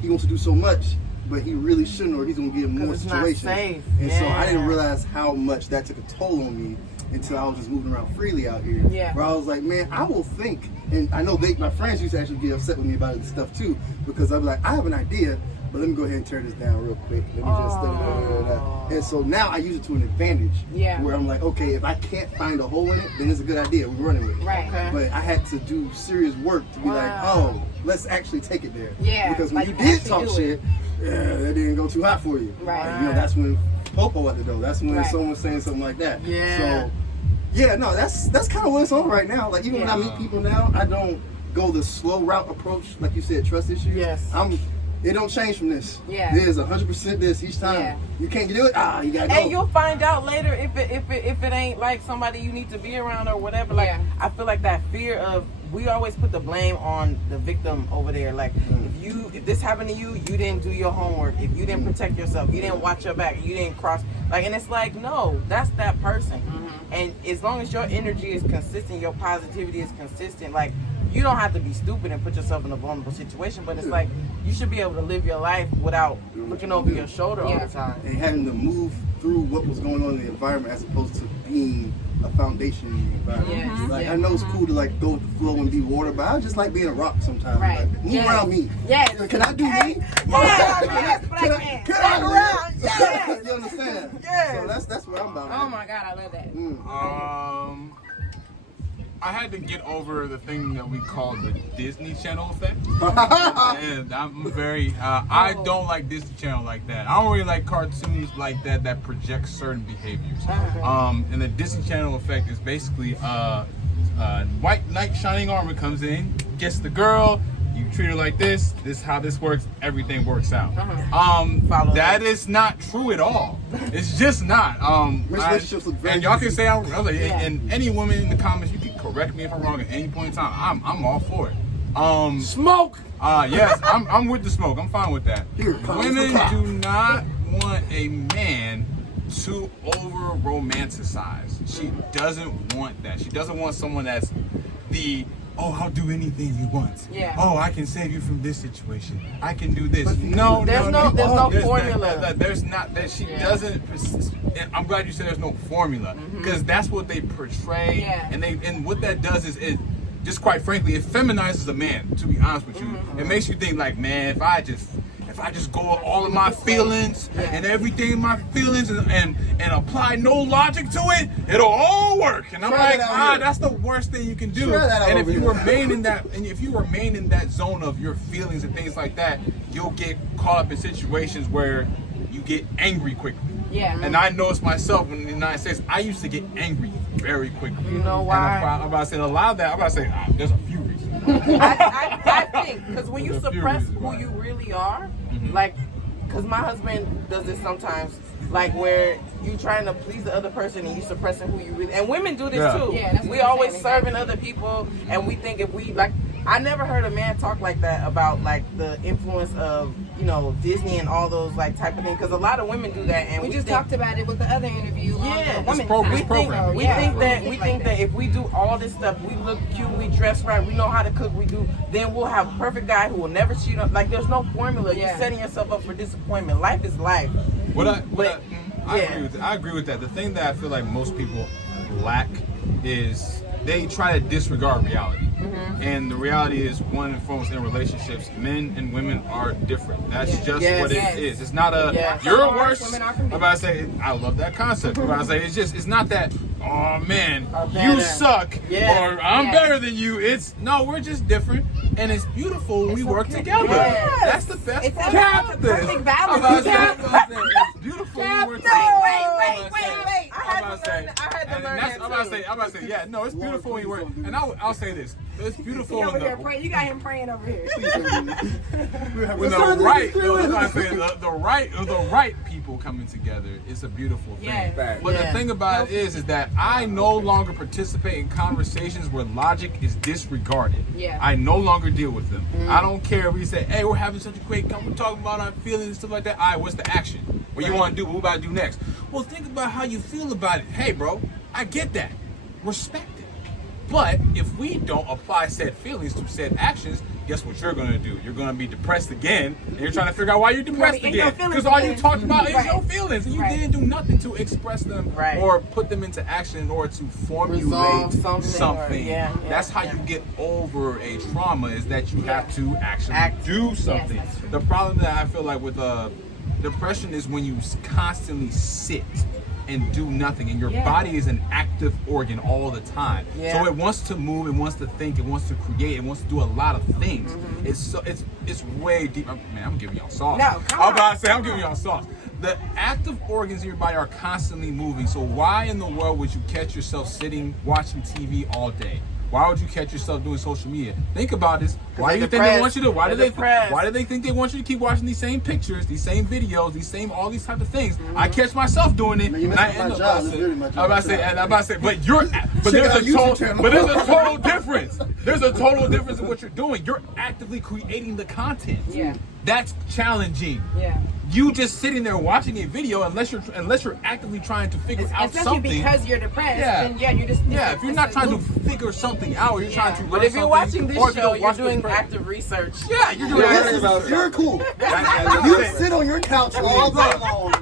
he wants to do so much, but he really shouldn't, or he's gonna get in more it's not situations. safe. And so I didn't Yeah. realize how much that took a toll on me until I was just moving around freely out here. Yeah. Where I was like, man, I will think, and I know my friends used to actually get upset with me about this stuff too, because I'd be like, I have an idea, but let me go ahead and tear this down real quick. Let me just and so now I use it to an advantage. Yeah. Where I'm like, okay, if I can't find a hole in it, then it's a good idea. We're running with it. Right. Okay. But I had to do serious work to be like, oh, let's actually take it there. Yeah, Because when like you you did actually talk do shit, that didn't go too hot for you. Right. And, you know, that's when Popo at the door. That's when Right. someone's saying something like that. Yeah. So, yeah, no, that's kind of what it's on right now. Like even when I meet people now, I don't go the slow route approach, like you said, trust issues. Yes. It don't change from this. Yeah. There's 100% this each time. Yeah. You can't do it. You gotta go. And you'll find out later if it ain't like somebody you need to be around or whatever. Like Yeah. I feel like that fear of, we always put the blame on the victim over there. Like if this happened to you, you didn't do your homework. If you didn't protect yourself, you didn't watch your back, you didn't cross. Like, and it's like, no, that's that person. And as long as your energy is consistent, your positivity is consistent, like you don't have to be stupid and put yourself in a vulnerable situation, but it's like you should be able to live your life without looking over your shoulder all the time. And having to move through what was going on in the environment as opposed to being a foundation in the environment. Yes. Like I know it's cool to like go with the flow and be water, but I just like being a rock sometimes. Right. Like, move Yes. around me. Yes. Can I do me? Yes, but I can. Can I Around. Yes. You understand? Yes. So that's what I'm about. Oh my God, I love that. I had to get over the thing that we call the Disney Channel effect. And I'm very, I don't like Disney Channel like that. I don't really like cartoons like that project certain behaviors. And the Disney Channel effect is basically white knight shining armor comes in, gets the girl, you treat her like this is how this works, everything works out. That is not true at all. It's just not. Relationships look very and y'all can easy. say and any woman in the comments, you can correct me if I'm wrong at any point in time. I'm all for it. Smoke. Yes, I'm with the smoke. I'm fine with that. Here comes Women the cop. do not want a man to over romanticize. She doesn't want that. She doesn't want someone that's I'll do anything you want. Yeah. Oh, I can save you from this situation. I can do this. But No, there's no formula. There's not that she doesn't. And I'm glad you said there's no formula, because that's what they portray, Yeah. and what that does is it just, quite frankly, it feminizes a man. To be honest with you, it makes you think like, man, if I just go with all of my feelings and everything in my feelings and apply no logic to it, it'll all work. And I'm Try like, that out here. that's the worst thing you can do. Try that out And if over you here. remain in that zone of your feelings and things like that, you'll get caught up in situations where you get angry quickly. Yeah. And I noticed myself in the United States, I used to get angry very quickly. You know why? And I'm about to say a lot of that. I'm about to say there's a few reasons. I think because when you There's a few suppress reasons who why. you really are, like, because my husband does this sometimes. like where you trying to please the other person and you suppressing who you really. And women do this too. Yeah, that's what we I'm always saying, serving other people, and we think if we like. I never heard a man talk like that about like the influence of Disney and all those like type of things, because a lot of women do that, and we just think, talked about it with the other interview. Yeah, on the we think women's that if we do all this stuff, we look cute, we dress right, we know how to cook, then we'll have a perfect guy who will never cheat on. Like there's no formula. Yeah. You're setting yourself up for disappointment. Life is life. I agree with that. The thing that I feel like most people lack is they try to disregard reality. And the reality is, one and foremost, in relationships, men and women are different. That's just what it is. It's not you're worse. I'm about to say, I love that concept. I'm about to say, it's not that, oh man, you suck, or I'm better than you. No, we're just different. And it's beautiful when we work together. Yes. That's the best part. Perfect balance. It's beautiful when we work together. Wait. I had to learn that. I'm about to say, yeah, no, it's beautiful when you work. And I'll say this. It's beautiful when You got him praying over here. when the right people coming together, it's a beautiful thing. Yes. But the thing about it is that I no longer participate in conversations where logic is disregarded. Yeah. I no longer deal with them. I don't care if we say, hey, we're having such a great time, we're talking about our feelings and stuff like that. All right, what's the action? What you want to do? What we about to do next? Well, think about how you feel about it. Hey, bro, I get that. Respect it. But if we don't apply said feelings to said actions, guess what you're going to do? You're going to be depressed again, and you're trying to figure out why you're depressed again. Because all you talked about is your feelings, and you didn't do nothing to express them or put them into action in order to formulate something. That's how you get over a trauma, is that you have to actually do something. Yes, the problem that I feel like with depression is when you constantly sit and do nothing, and your body is an active organ all the time. So it wants to move, it wants to think, it wants to create, it wants to do a lot of things. It's way deep. Man, I'm giving y'all sauce. I'm giving y'all sauce. The active organs in your body are constantly moving. So why in the world would you catch yourself sitting watching TV all day? Why would you catch yourself doing social media? Think about this. Why do you think they want you to? Why do they think they want you to keep watching these same pictures, these same videos, all these type of things? I catch myself doing it, and I end up. I'm about to say, but there's a total difference. There's a total difference in what you're doing. You're actively creating the content. Yeah. That's challenging. Yeah. You just sitting there watching a video, unless you're actively trying to figure out Especially something. because you're depressed. Then you're just. If you're not trying to figure something out, you're trying to. But if you're watching this show, you're doing active research. Yeah, you're doing active research. You're cool. You sit on your couch all day long.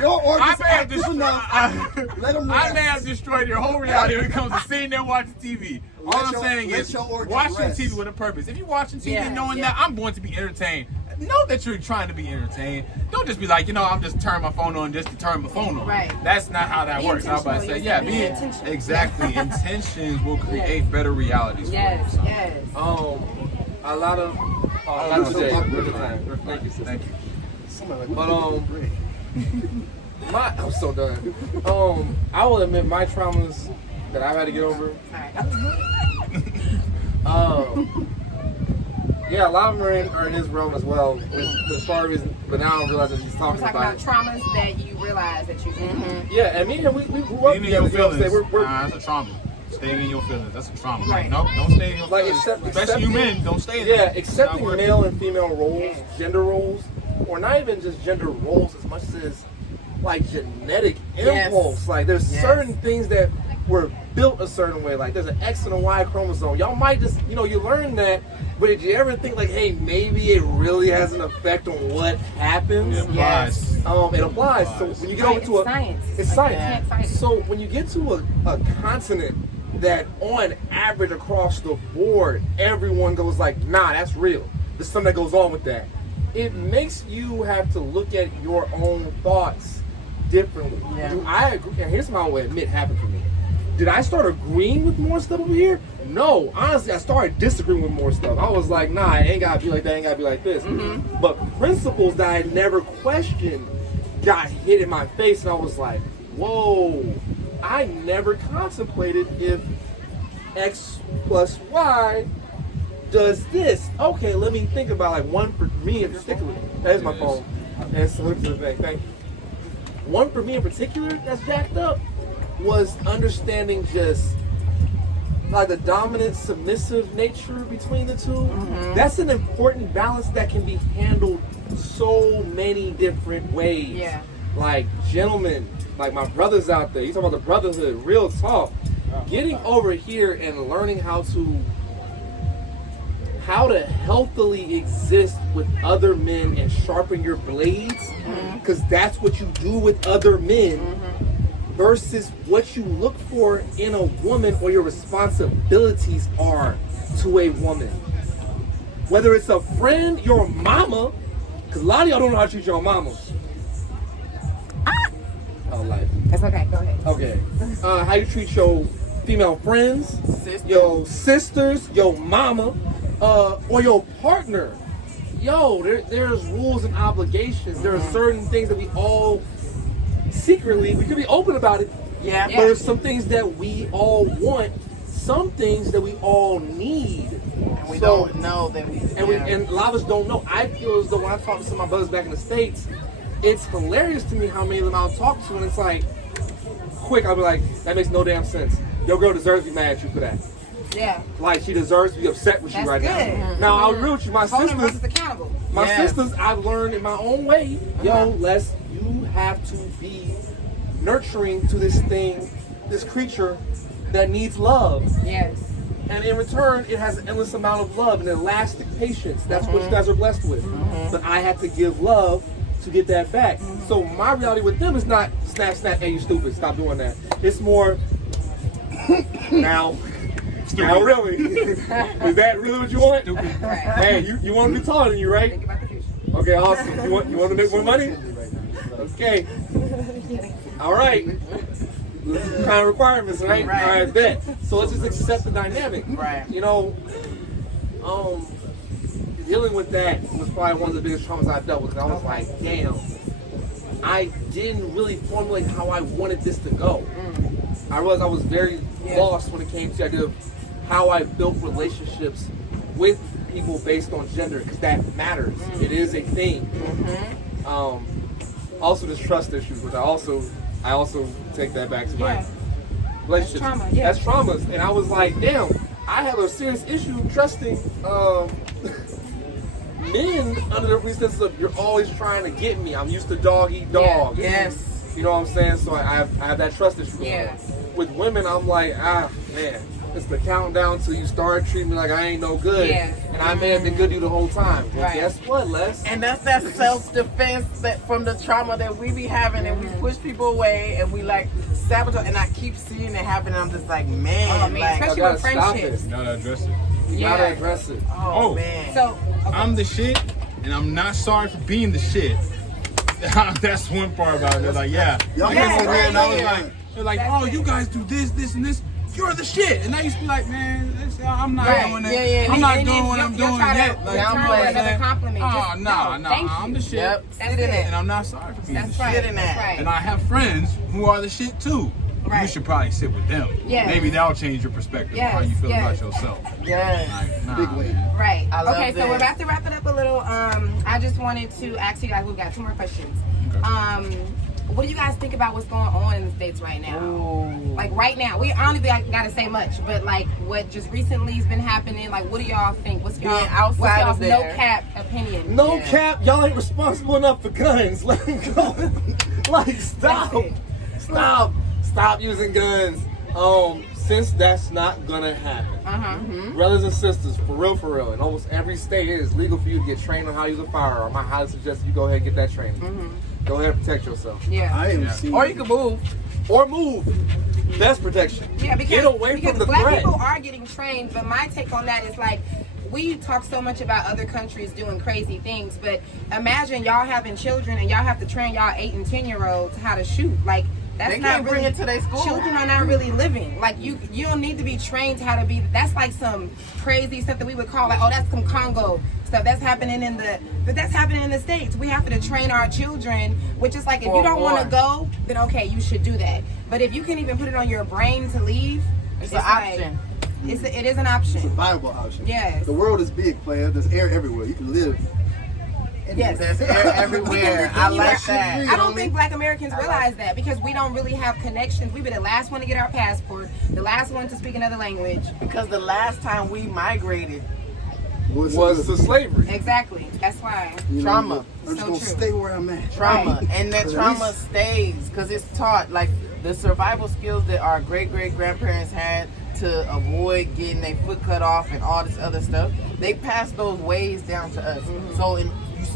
Your organs active enough. Let them rest. I may have destroyed your whole reality when it comes to sitting there watching TV. All I'm saying is watching TV with a purpose. If you're watching TV knowing that I'm going to be entertained, know that you're trying to be entertained. Don't just be like, I'm just turning my phone on just to turn my phone on. Right. That's not how that works. I was about to say, exactly. Intentions will create better realities. Yes. A lot of thank you. But I'm so done. I will admit my traumas that I've had to get over. Yeah, a lot of them are in his realm as well. As far as, but now I realize that he's talking about traumas that you realize that you. Yeah, and me and him, we grew up together. That's a trauma. Staying in your feelings, that's a trauma. Right. No, don't stay in your feelings. Especially you men, don't stay in there. Yeah, accepting male and female roles, gender roles, or not even just gender roles as much as like genetic impulse. Like there's certain things that were built a certain way. Like there's an X and a Y chromosome. Y'all might just, you learn that, but did you ever think like, hey, maybe it really has an effect on what happens? It applies. It applies. So when you get over to it's science. Can't fight it. So when you get to a continent that on average across the board, everyone goes like, nah, that's real. There's something that goes on with that. It makes you have to look at your own thoughts differently. Yeah. Do I agree? And here's my way to admit happened for me. Did I start agreeing with more stuff over here? No. Honestly, I started disagreeing with more stuff. I was like, nah, it ain't gotta be like that, it ain't gotta be like this. But principles that I never questioned got hit in my face, and I was like, whoa, I never contemplated if X plus Y does this. Okay, let me think about like one for me in particular. That is my phone. And it's hooked to the thing. Thank you. one for me in particular that's jacked up was understanding just like the dominant submissive nature between the two. That's an important balance that can be handled so many different ways. Yeah. Like, gentlemen, like my brothers out there, you talking about the brotherhood, real talk. Getting over here and learning how to healthily exist with other men and sharpen your blades, because that's what you do with other men, versus what you look for in a woman or your responsibilities are to a woman. Whether it's a friend, your mama, because a lot of y'all don't know how to treat your mama. Oh, life. That's okay. Go ahead. Okay. How you treat your female friends, your sisters, your mama, or your partner. Yo, there's rules and obligations. There are certain things that we all secretly, we could be open about it. Yeah. But there's some things that we all want, some things that we all need. And we don't know that we. And a lot of us don't know. I feel as though when I talk to some of my brothers back in the States, it's hilarious to me how many of them I'll talk to, and it's like, quick, I'll be like, that makes no damn sense. Your girl deserves to be mad at you for that. Yeah. Like, she deserves to be upset with you right good. now. Now, I'll agree with you. My Holding sisters, brothers accountable. sisters, I've learned in my own way, you have to be nurturing to this thing, this creature that needs love. Yes. And in return, it has an endless amount of love and elastic patience. That's what you guys are blessed with. But I had to give love to get that back. So my reality with them is not snap, snap, hey, you stupid, stop doing that. It's more, now really? Is that really what you want? Right. Hey, you want to be taller than you, right? Think about the future. Okay, awesome. You want to make more money? Okay. All right. Kind of requirements, right? Right. All right, bet. So let's just accept the dynamic. Right. You know, dealing with that was probably one of the biggest traumas I dealt with. I was like, damn, I didn't really formulate how I wanted this to go. I realized I was very lost when it came to the idea of how I built relationships with people based on gender, because that matters. It is a thing. Also, there's trust issues, which I also take that back to my relationships. That's trauma, That's traumas, and I was like, damn, I have a serious issue trusting men under the pretense of you're always trying to get me. I'm used to dog eat dog. Yes. You know what I'm saying? So I have that trust issue. Yeah. With women, I'm like, man, it's the countdown till you start treating me like I ain't no good. Yeah. And I may have been good to you the whole time. Well, Right. guess what, Les? And that's that self-defense that from the trauma that we be having, and we push people away, and we like sabotage. And I keep seeing it happen, and I'm just like, man, Oh, man. like, Especially gotta with stop friendships. it. You gotta address it. You gotta address it. oh man. So, okay. I'm the shit, and I'm not sorry for being the shit. That's one part about it. They're like, yeah. Y'all I get came over here and I was yeah. like, they're like, That's oh, it. you guys do this, and this. You're the shit. And I used to be like, man, I'm not Right. doing that. Yeah, yeah. I'm not And doing then what I'm you'll doing try to yet. Like, return you know what I'm another saying? compliment. Oh, Just, nah, thank I'm you. the shit. Yep. That's Sit in it. it. And I'm not sorry for being That's the shit. right. Sit in That's that. right. And I have friends who are the shit too. You Right. should probably sit with them. Yes. Maybe that'll change your perspective on how you feel Yes. about yourself. Yes. Like, nah, Big wave. man. Right. I love Okay, so that. we're about to wrap it up a little. I just wanted to ask you guys, we've got 2 more questions. Okay. What do you guys think about what's going on in the States right now? Like right now, we honestly gotta say much, but like what just recently has been happening, like what do y'all think? What's Being y'all outside what's y'all's of there. no cap opinion? No Yeah. cap, y'all ain't responsible enough for guns. Let them go. Like, stop. That's it. Stop using guns. Since that's not gonna happen. Brothers and sisters, for real, in almost every state it is legal for you to get trained on how to use a firearm. I highly suggest you go ahead and get that training. Go ahead and protect yourself. Yeah. I am Yeah. seeing. Or you can move. Or move. That's protection. Yeah, because, Get away because from the black threat. people are getting trained, but my take on that is like, we talk so much about other countries doing crazy things, but imagine y'all having children and y'all have to train y'all 8 and 10-year-olds how to shoot. Like, that's They not can't bring really, it to their school. Children are not really living. Like, you don't need to be trained how to be, that's like some crazy stuff that we would call like, oh, that's some Congo stuff. That's happening but that's happening in the States. We have to train our children, which is like, if you don't want to go, then okay, you should do that. But if you can even put it on your brain to leave, It's an like, option. it is an It's a option. viable option. Yes. The world is big, player. There's air everywhere. You can live Yes. There's air everywhere. I like that. I don't think Black Americans realize that because we don't really have connections. We were the last one to get our passport, the last one to speak another language. Because the last time we migrated, was to slavery. Exactly. That's why. trauma. I'm just So gonna true. stay where I'm at. Trauma. And that At trauma least- stays because it's taught. Like the survival skills that our great-great-grandparents had to avoid getting their foot cut off and all this other stuff, they passed those ways down to us. So you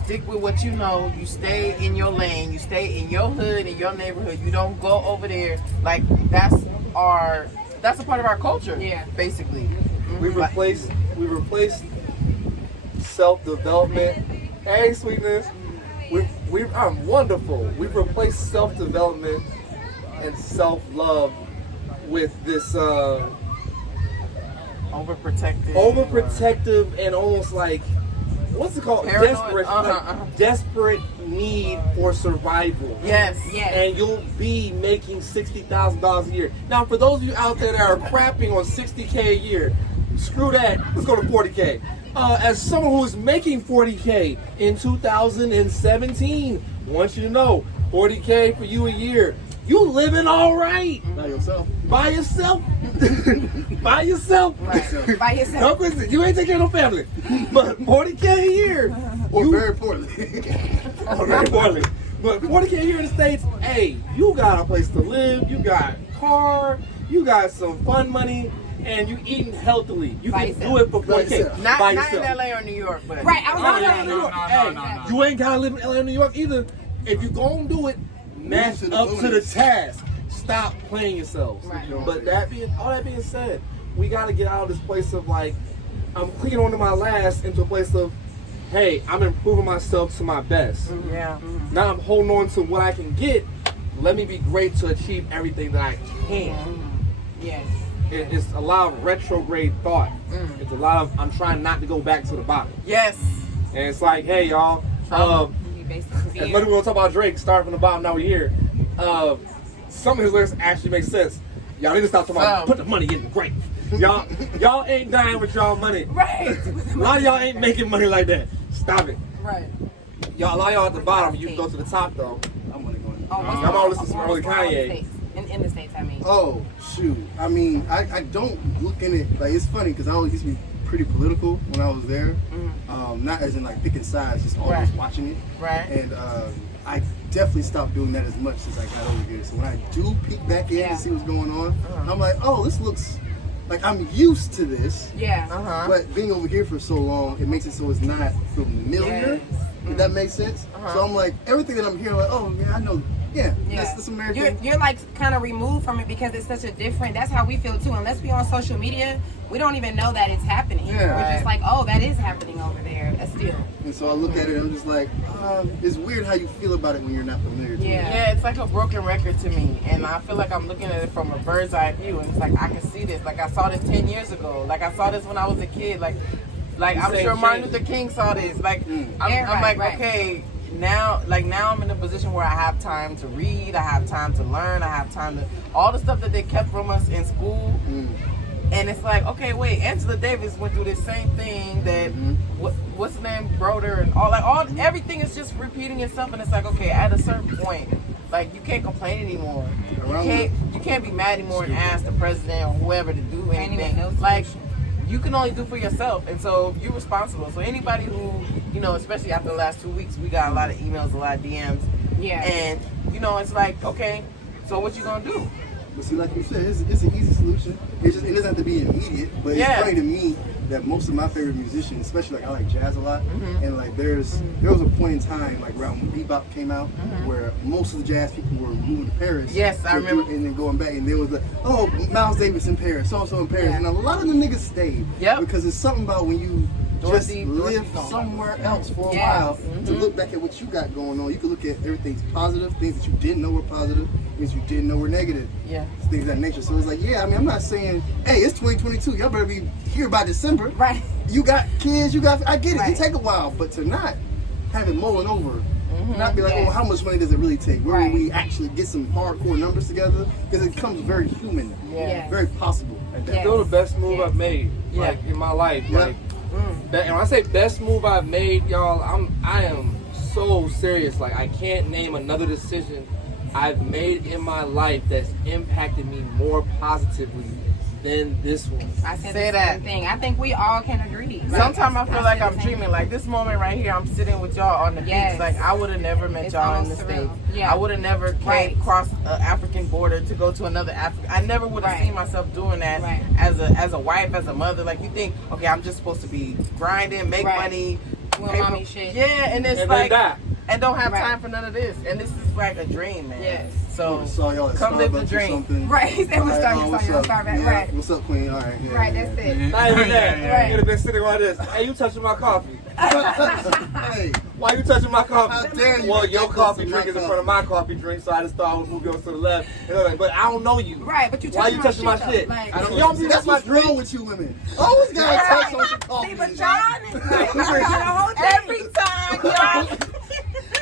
stick with what you know, you stay in your lane, you stay in your hood, in your neighborhood, you don't go over there. Like that's a part of our culture, Yeah. basically. We replaced self-development. Hey, sweetness. I'm wonderful. We've replaced self-development and self-love with this overprotective and almost like, what's it called? Paranoid. Desperate need for survival. Yes. Yes. And you'll be making $60,000 a year. Now, for those of you out there that are crapping on $60K a year, screw that. Let's go to $40K. As someone who is making $40K in 2017, I want you to know, $40K for you a year. You living all right By yourself. by yourself. By yourself. Right. By yourself. No, Kristen, you ain't taking care of no family. But $40K a year. Or you- very poorly. very poorly. But $40K a year in the States, hey, you got a place to live, you got a car, you got some fun money, and you eating healthily. You By can do yourself. it for By $40K. yourself. Not by in yourself. LA or New York, but Right. I was No, gonna no, say no, New no, York. Hey, no. you ain't gotta live in LA or New York either. If you gonna do it, match to the up to the bonus. task. Stop playing yourselves. Right. But all that being said, we gotta get out of this place of like, I'm clinging onto my last into a place of, hey, I'm improving myself to my best. yeah. Now I'm holding on to what I can get. Let me be great to achieve everything that I can. Yes. It's a lot of retrograde thought. It's a lot of I'm trying not to go back to the bottom. Yes. And it's like, hey y'all, You basically as much as we're gonna talk about Drake, starting from the bottom, now we're here. Some of his lyrics actually make sense. Y'all need to stop talking about put the money in the grave. Y'all ain't dying with y'all money. Right. A lot of y'all ain't making money like that. Stop it. Right. A lot of y'all at the bottom, you can go to the top though. I'm gonna go in. Oh, what's Y'all the- all listen to some early what's the- Kanye. In the States, I mean. Oh shoot! I mean, I don't look in it like it's funny because I always used to be pretty political when I was there. Not as in like picking sides, just always Right. watching it. Right. And I definitely stopped doing that as much as I got over here. So when I do peek back in Yeah. to see what's going on, I'm like, oh, this looks like I'm used to this. Yeah. But being over here for so long, it makes it so it's not familiar. Yes. If that makes sense. So I'm like, everything that I'm hearing, like, oh man, I know. Yeah, that's American. You're like kind of removed from it because it's such a different. That's how we feel too. Unless we on social media, we don't even know that it's happening. Yeah. We're just like, oh, that is happening over there. Still. And so I look at it and I'm just like, it's weird how you feel about it when you're not familiar to it. Yeah. Yeah, it's like a broken record to me, and I feel like I'm looking at it from a bird's eye view, and it's like I can see this. Like I saw this 10 years ago. Like I saw this when I was a kid. Like I'm Same sure Martin shit. Luther King saw this. Like I'm Yeah, like, right. okay, now I'm in a position where I have time to read, I have time to learn, I have time to all the stuff that they kept from us in school. And it's like, okay, wait, Angela Davis went through this same thing that what's his name, Broder, and all everything is just repeating itself, and it's like, okay, at a certain point, like you can't complain anymore. You can't be mad anymore and ask the president or whoever to do anything. Like you can only do for yourself, and so you're responsible. So anybody who, especially after the last 2 weeks, we got a lot of emails, a lot of DMs. Yeah. And it's like, okay, so what you gonna do? But see, like you said, it's an easy solution. It doesn't have to be immediate. But Yeah. it's funny to me that most of my favorite musicians, especially like I like jazz a lot, and like there was a point in time like around when bebop came out where most of the jazz people were moving to Paris. Yes, I remember. And then going back, and there was Miles Davis in Paris, so and so in Paris, Yeah. and a lot of the niggas stayed. Yep. Because it's something about when you just Dorothy live gone. somewhere else for a Yes. while to look back at what you got going on. You can look at everything's positive, things that you didn't know were positive, things you didn't know were negative. Yeah. Things of that nature. So it's like, yeah, I mean, I'm not saying, hey, it's 2022. Y'all better be here by December. Right. You got kids, I get it. Right. It take a while, but to not have it mulling over, not be like, Yes. oh, how much money does it really take? Where Right. will we actually get some hardcore numbers together? Because it becomes very human, Yeah. very possible at that Yeah. Still the best move I've made, Yeah. like in my life. Yeah. Like, and when I say best move I've made, y'all, I am so serious. Like, I can't name another decision I've made in my life that's impacted me more positively than this one. I said Say the that. same thing. I think we all can agree. Sometimes I feel like I'm said the same dreaming. thing. Like this moment right here, I'm sitting with y'all on the Yes. beach. Like I would have never met It's y'all in the almost States. surreal. Yeah. I would have never came Right. across an African border to go to another African. I never would have Right. seen myself doing that Right. as a wife, as a mother. Like you think, okay, I'm just supposed to be grinding, make Right. money, Doing pay mommy for- shit. Yeah, and it's And like, then die. and don't have Right. time for none of this. And this is like a dream, man. Yes. So I saw y'all at come live the Starbucks or dream. something. Right, he said, Alright, "What's what's up? Starbucks?" Yeah, Right. what's up, Queen? All right, yeah, Right, yeah, that's it. Not even that. Right. You'd have been sitting like this. Hey, you touching my coffee? Hey, Why you touching my how coffee? dare you? Well, make your that coffee close to drink is my in front of my coffee drink, so I just thought I would move yours to the left. You know, like, but I don't know you. Right, but you Why you touching my though. shit? Like, I don't- you don't see That's that's my what's wrong drink. with you women. Always gotta touch on your coffee. See, but John is like, the whole thing. Every time, y'all.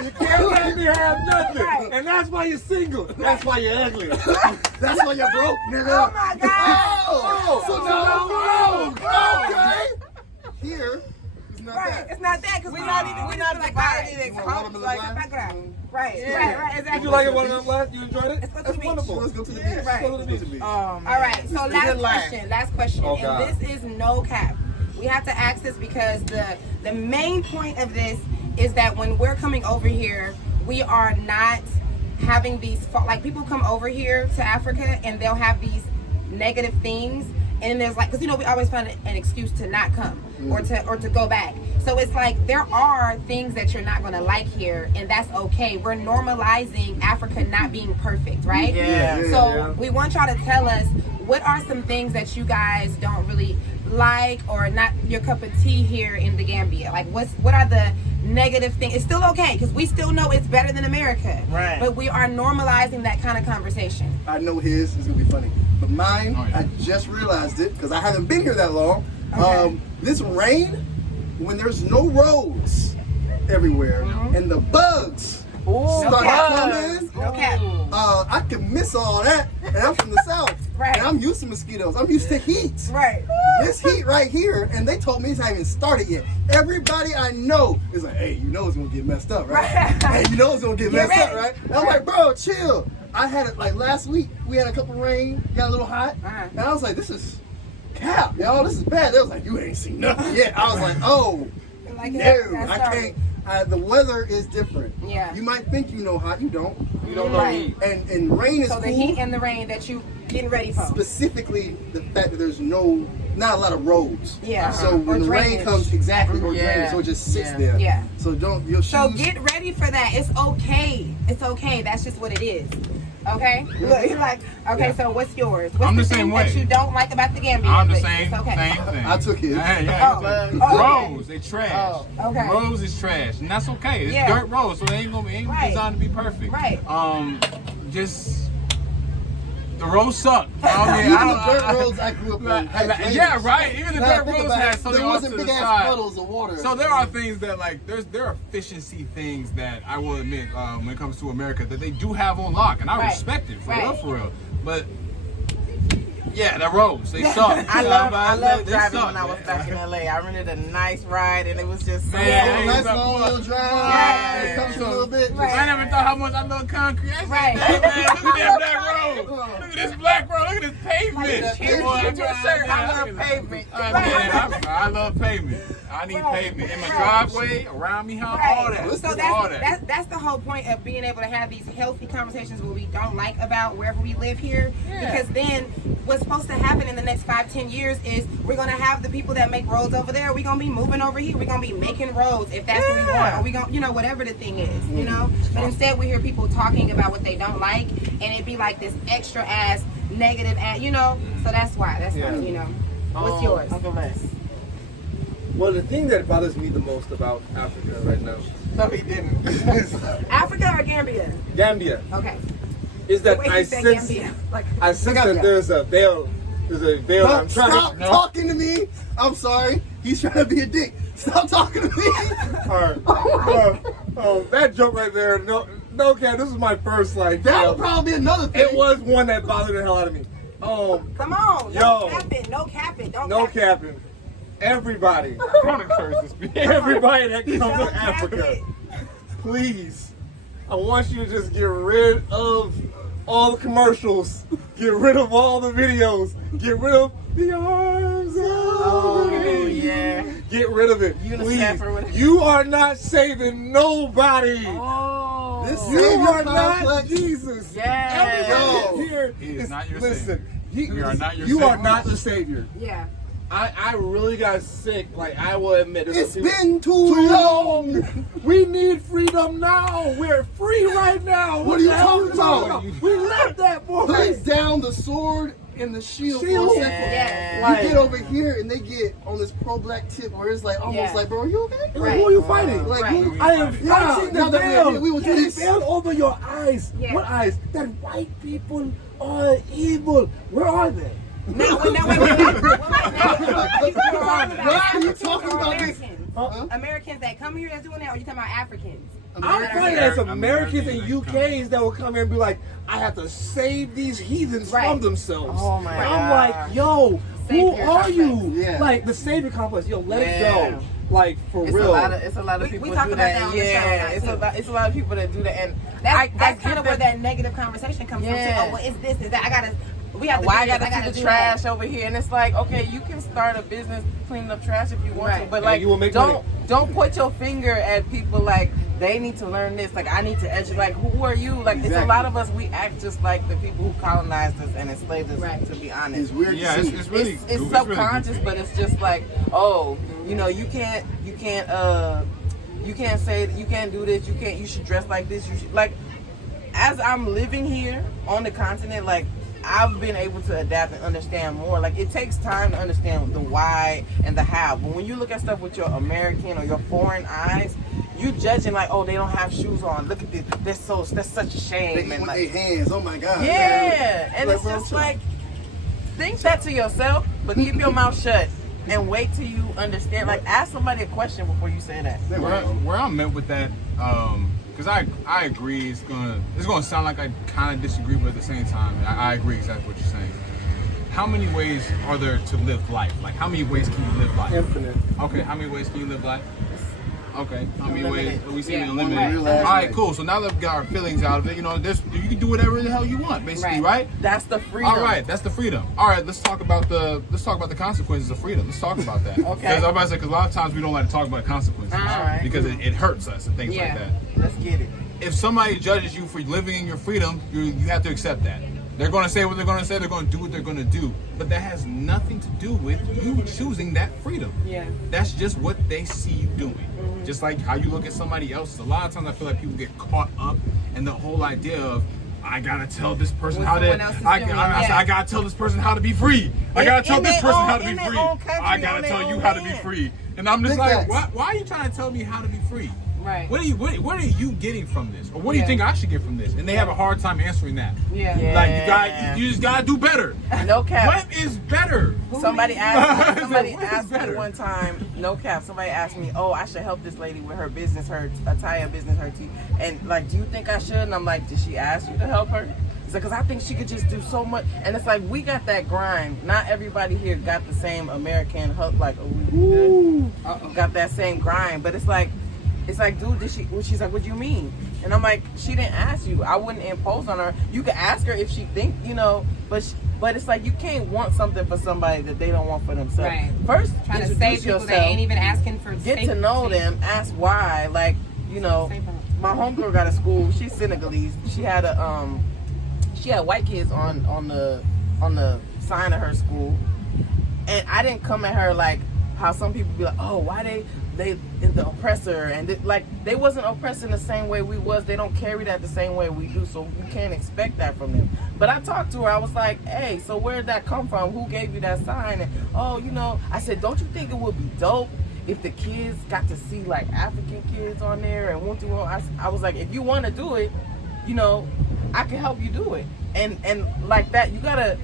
You can't let me have nothing. Right. And that's why you're single. That's why you're ugly. That's why you're broke, nigga. Oh my God. Oh, so now I'm broke. Okay. Here, it's not Right, that. it's not that because We're not divided in You want groups. watermelon Like, glass? Right, Yeah. right, exactly. Did you like it one of them last? You enjoyed it? Let's go to the That's beach. wonderful. Let's go to the Yeah, beach. right. Go to the beach. Oh, man. All right, so last question, Oh, God. and this is no cap. We have to ask this because the main point of this is that when we're coming over here, we are not having these like people come over here to Africa and they'll have these negative things, and there's like, because you know we always find an excuse to not come or to go back. So it's like there are things that you're not going to like here, and that's okay. We're normalizing Africa not being perfect, right? Yeah. So we want y'all to tell us what are some things that you guys don't really like or not your cup of tea here in the Gambia. Like what are the negative things? It's still okay because we still know it's better than America. Right. But we are normalizing that kind of conversation. I know his is gonna be funny, but mine, Oh, yeah. I just realized it because I haven't been here that long. Okay. This rain, when there's no roads everywhere and the bugs Ooh, start cap. coming, No cap. I can miss all that, and I'm from the south, Right. and I'm used to mosquitoes. I'm used to heat. Right. This heat right here, and they told me it's not even started yet. Everybody I know is like, hey, you know it's gonna get messed up, right? Right. Hey, you know it's gonna get Get messed up, ready. right? And I'm like, bro, chill. I had it like last week. We had a couple rain, got a little hot, Uh-huh. and I was like, this is cap, y'all. This is bad. They was like, you ain't seen nothing yet. I was like, oh, Like, no, that's I sorry. can't. The weather is different. Yeah. You might think you know hot, you don't. You don't know Right. me. And rain is So the cool. heat and the rain that you getting ready for. Specifically, the fact that there's not a lot of roads. Yeah. So Or when the rain drainage. comes, exactly, or Yeah. drainage, so it just sits Yeah. there. Yeah. So don't your shoes. So get ready for that. It's okay. It's okay. That's just what it is. Okay? Look, you're like, okay, so what's yours? What's I'm the the thing same that way. you don't like about the Gambia? I'm the but same, it's okay. same thing. I took his. Yeah, yeah. Oh, okay. Roads, they trash. Oh, okay. Roads is trash, and that's okay. It's Yeah. dirt roads, so it ain't Right. designed to be perfect. Right. Just the roads suck. Even the dirt roads I grew up on. had drainage. Yeah, right. Even the Now I dirt think roads about had it, something there off wasn't to the big ass side. puddles of water. So there are things that like there are efficiency things that I will admit when it comes to America that they do have on lock, and I Right. respect it Right. for real. But yeah, the roads they suck. I You know, love they driving suck, when I was man. back in LA. I rented a nice ride and it was just so Man, Yeah, ain't nice no- long little drive. Yeah. It comes to a little bit. Right. I never thought how much I love concrete. I said, Right. "Dang, man, look at that black road. Look at this black road. Look at this pavement. Here's Boy, your I'm trying- shirt. I look love at that. pavement. I love pavement. I need Right. pavement in my Right. driveway, around me, all Right. that. So all that. that's the whole point of being able to have these healthy conversations where we don't like about wherever we live here. Yeah. Because then what's supposed to happen in the next 5-10 years is we're gonna have the people that make roads over there. We're gonna be moving over here. We're gonna be making roads if that's what we want. Or we gonna whatever the thing is, you know. But instead we hear people talking about what they don't like, and it'd be like this extra ass negative ass, you know. So that's why. That's why, you know. What's yours? Uncle Les. Well, the thing that bothers me the most about Africa right now, No, he didn't. Africa or Gambia? Gambia, Okay. is that Wait, I you said sense, Gambia. Like, I sense Gambia. that there's a veil. There's a veil. No, I'm trying stop to. talking to me. I'm sorry. He's trying to be a dick. Stop talking to me. All right. That joke right there. No, Cat. This is my first like. That would probably be another thing. It was one that bothered the hell out of me. come on. Yo. No capping. No capping. Don't No cap it. capping. Everybody. Don't encourage this behavior. Everybody that comes Don't to cap Africa. it. please, I want you to just get rid of all the commercials. Get rid of all the videos. Get rid of the arms. Oh, yeah. Get rid of it. UNICEF or Please. whatever. You are not saving nobody. Oh. This You Savior are not complex. Jesus. Yes. Everybody here He is not your listen. We are not your you are savior. not the savior. Yeah. I really got sick. Like, I will admit, there's It's some people- been too long. We need freedom now. We're free right now. What are you the hell talking is going about? on? We left that boy. Put down the sword and the shield for Shield? a second. Yes. Like, You get over here and they get on this pro-black tip where it's like almost Yeah. like, bro, are you okay? Right. who are you fighting? Like, Right. who, I am Yeah, fighting now the that we're veil. here, we will do The this. veil over your eyes. Yeah. What eyes? That white people are evil. Where are they? Now, wait. Why are you talking about this? Americans? Huh? Americans that come here that's doing that, or you talking about Africans? I'm American. fighting as Americans Americans and that UKs that will come here and be like, I have to save these heathens Right. from themselves. Oh my And I'm gosh. like, yo, Savior who are you? complex. Yeah. Like the savior complex. Yo, let it Yeah. go. Like for It's real. it's a lot of We people talk do about that. that on the show a Yeah, lot, it's too. it's a lot of people that do that, and That's get kind of where that negative conversation comes from. Yeah. Too. Oh, well, it's this, is that. We have to why I do this, gotta see the do trash that. over here, and it's like, okay, you can start a business cleaning up trash if you want to, Right. but And like, you will make don't money. point your finger at people like they need to learn this. Like, I need to educate. Like, who are you? Like, it's a Exactly. lot of us. We act just like the people who colonized us and enslaved us. Right. To be honest, It's weird Yeah, to see. it's really it's goofy. subconscious, Really but it's just like, oh, you know, you can't say you can't do this. You should dress like this. You should, like, as I'm living here on the continent, like, I've been able to adapt and understand more. Like, it takes time to understand the why and the how. But when you look at stuff with your American or your foreign eyes, you judging like, oh, they don't have shoes on. Look at this. That's such a shame. They And eat with like, their hands. Oh my God. yeah, and Like, it's bro, just chill. like, think that to yourself, but keep your mouth shut and wait till you understand. Like, ask somebody a question before you say that. Where I'm at with that, because I agree, it's gonna sound like I kind of disagree, but at the same time, I agree exactly what you're saying. How many ways are there to live life? Like, how many ways can you live life? Infinite. Okay, how many ways can you live life? Okay, how many Unlimited. ways? We see Yeah. unlimited. Right. All right, cool. So now that we got our feelings out of it, you know, you can do whatever the hell you want, basically, right? That's the freedom. All right, that's the freedom. All right, let's talk about the consequences of freedom. Let's talk about that. Okay. Because a lot of times we don't like to talk about the consequences All right. because it hurts us and things Yeah. like that. Let's get it. If somebody judges you for living in your freedom, you have to accept that. They're going to say what they're going to say. They're going to do what they're going to do. But that has nothing to do with you choosing that freedom. Yeah. That's just what they see you doing. Just like how you look at somebody else. A lot of times I feel like people get caught up in the whole idea of, I gotta tell this person What how to. someone else is doing, yeah. I gotta tell this person how to be free. I gotta tell In this their person own- how to be in their free. own country, I on gotta their tell you own how to be land. free. And I'm just Big like, facts. why are you trying to tell me how to be free? Right. What are you getting from this, or what do you Yeah. think I should get from this? And they have a hard time answering that. Yeah. Yeah. You just gotta do better. No cap. What is better? Somebody asked What is me better? one time, no cap, somebody asked me, oh, I should help this lady with her business, her attire business, her tea. And like, do you think I should? And I'm like, did she ask you to help her? It's like, because I think she could just do so much. And it's like, we got that grind. Not everybody here got the same American hook, like, oh, we good. Got that same grind. But it's like, dude, she's like, what do you mean? And I'm like, she didn't ask you. I wouldn't impose on her. You could ask her if she think, you know, but it's like, you can't want something for somebody that they don't want for themselves. Right. First, Trying to introduce save people yourself, that ain't even asking for get to know them, ask why. Like, you know, my homegirl got a school. She's Senegalese. She had white kids on the sign of her school, and I didn't come at her like how some people be like, oh, why they the oppressor, and they wasn't oppressing the same way we was. They don't carry that the same way we do, so we can't expect that from them. But I talked to her. I was like, hey, so where did that come from? Who gave you that sign? And oh, you know, I said, don't you think it would be dope if the kids got to see like African kids on there and went through? I was like, if you want to do it, you know, I can help you do it. And like that, you gotta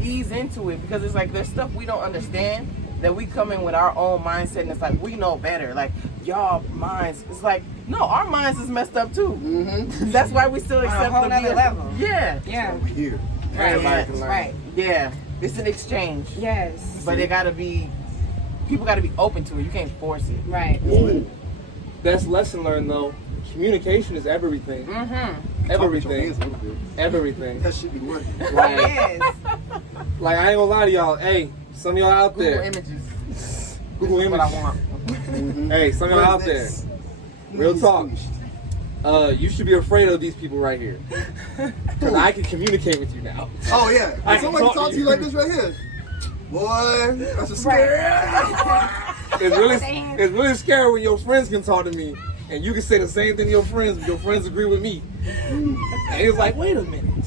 ease into it, because it's like there's stuff we don't understand, that we come in with our own mindset, and it's like we know better. Like, y'all minds, it's like, no, our minds is messed up too. Mm-hmm. That's why we still accept whole the nother BS. level. Yeah. Yeah. Over here. Right. Everybody can learn. Right. Yeah. It's an exchange. Yes. But people gotta be open to it. You can't force it. Right. That's lesson learned though. communication is everything. Mm-hmm. Everything. Everything. That should be working. Like, It is. like, I ain't gonna lie to y'all. Hey, some of y'all out Google there. images. Google This is what I images. want. Hey, some of y'all out there. Real talk. You should be afraid of these people right here. Because I can communicate with you now. Oh yeah. I Somebody can talk to you like this right here. Boy, that's a scary. It's really scary when your friends can talk to me and you can say the same thing to your friends, but your friends agree with me. And it's like, wait a minute.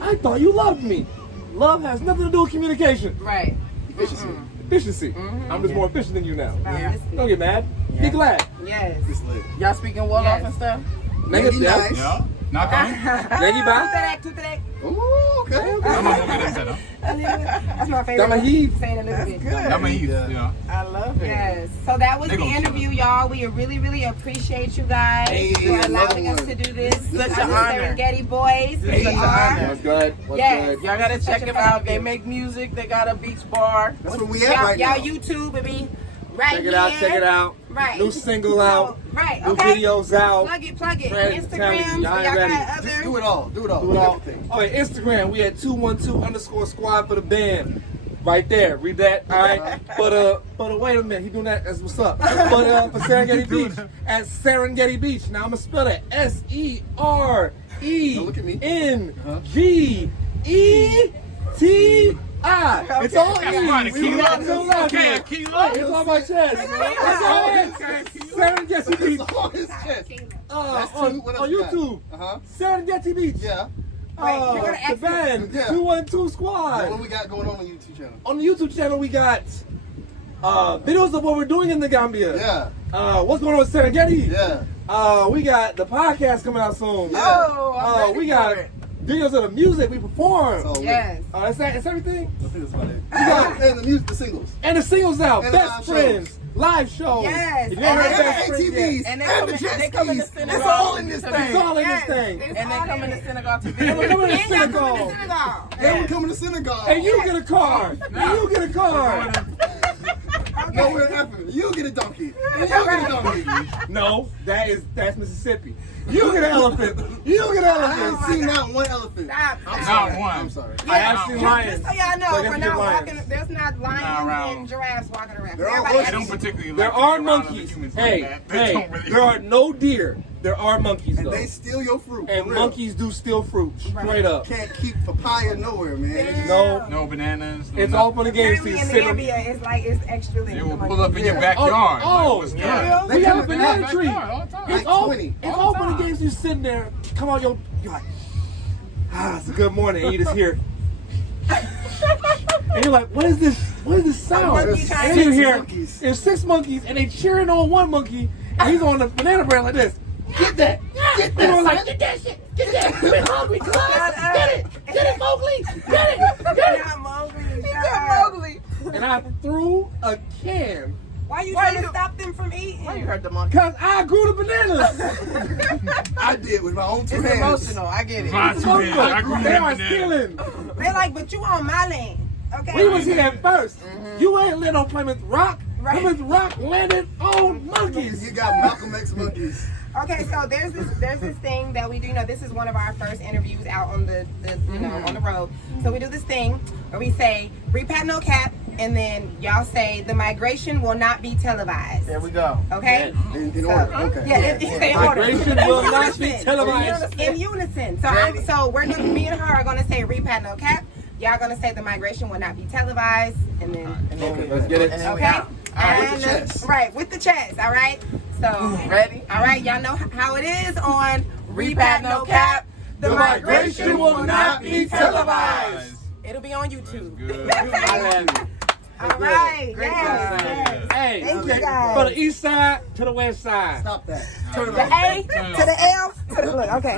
I thought you loved me. Love has nothing to do with communication. Right. Efficiency. Efficiency. I'm just more efficient than you now. Yeah. Don't get mad. Be glad. Yes. It's lit. Y'all speaking Wolof Yes. and stuff? Negative. Nice. Yeah. Not coming. Thank you, bye. Today. Ooh, okay. I'm not gonna get that. That's my favorite. That my heave. Saying a little bit. I'm a heath. Yeah. I love it. Yes. So that was They the gonna kill interview, y'all. We really, really appreciate you guys Hey, for allowing another us to one. do this. Such I'm an the honor. Serengeti Boys. Such We an are. honor. What's good? What's Yes. good? Y'all gotta check Such a them fun out. They interview. make music. They got a beach bar. That's where we at Y'all, right now. y'all YouTube, it be right Check it out. here. Check it out. Right. New single out. Right. New Okay. videos out. Plug it. Friends, tell me, Instagrams. y'all Y'all ain't ready. got other. Do it all. Do it all. Do it all. Everything. Oh, and Instagram, we at 212_squad for the band. Right there. Read that. All right. But wait a minute. He doing that. That's what's up. But for Serengeti Beach at Serengeti Beach. Now I'm gonna spell it Don't look at me. SERENGETI. It's all That's E. fine. A We kilo. got no love Okay, here. a kilo. It's on my chest. It's all it. Serengeti Beach. It's on his chest. That's On two. What else you got? YouTube. Uh-huh. Serengeti Beach. Yeah. Wait, you're gonna The ask band. Yeah. 212 Squad. What we got going on the YouTube channel? On the YouTube channel, we got videos of what we're doing in the Gambia. Yeah. What's going on with Serengeti? Yeah. We got the podcast coming out soon. Yeah. Oh, I'm ready we got for it. videos of the music we perform. So, Yes. That's everything. I think that's about it. And the music, the singles. And the singles out. And the Best live Friends. Live shows. Yes. If you ain't heard And Best the Friends ATVs. yet, And they And come the in, jet they come in the skis. synagogue. It's all in this it's thing. all in Yes. this thing. It's And they all come in it. the synagogue to And we're video. coming to And y'all coming to synagogue. synagogue. Then we coming to synagogue. And you get a car. And you get a car. No, we're happening. You get a donkey. And you get a donkey. No, that's Mississippi. You get an elephant. You get an I elephant. haven't seen not one elephant. Stop. I'm Not sorry. one. I'm sorry. I have seen lions. Just so y'all know, So I we're guess not lions. walking. There's not lions around. and giraffes walking around. There are Everybody I horses. don't particularly There like to are be around monkeys. other humans Hey, like that. They don't really- there are no deer. There are monkeys And though. they steal your fruit. And for real. monkeys do steal fruit. Straight up. Can't keep papaya nowhere, man. It's just- No, No bananas. No it's nothing. all fun and games. Apparently You in the sit on. Gambia, it's like it's extra They lit. will pull up in your Yeah. backyard. Oh, Like, what's yeah. good? We have a come banana in tree. our backyard all the time. It's Like all 20. it's All all the fun and time. games. You sitting there, come on, you're like, it's a good morning. And you just hear, and you're like, what is this? What is this sound? monkey trying And you to- hear, monkeys. there's 6 monkeys, and they cheering on one monkey, and he's on the banana bread like this. Get that! Get that! And we're like, get that shit! Get that! We're hungry, cuz! Get it! Get it, Mowgli! Get it! Get it! Not Mowgli. Mowgli. And I threw a can Why you Why trying to you- stop them from eating? Why you heard the monkey? because I grew the bananas. I did with my own two It's hands. emotional. I get it. Mine It's too, man. I grew they them are bananas. stealing. They're like, but you on my land. Okay. We was here at first. You ain't lit on Plymouth Rock. Right. Plymouth Rock landed on monkeys. You got Malcolm X monkeys. Okay, so there's this thing that we do. You know, this is one of our first interviews out on the you know on the road. So we do this thing where we say repat no cap, and then y'all say the migration will not be televised. There we go. Okay. In So, order. Okay. Yeah, it's in order. Migration In will not be unison. televised. In unison. So Ready? so we're gonna me and her are gonna say repat no cap. Y'all gonna say the migration will not be televised, and then Okay, let's get it. And then we okay. out. And with the chest. right with the chest. All right. So Ready? all right, y'all know how it is on Repat no cap. The migration will not be televised. It'll be on YouTube. Good. I love you. All right. Great Yes. job. Yes. Hey, Thank you, okay, guys. from the east side to the west side. Stop that. The A to the L to the look. Okay.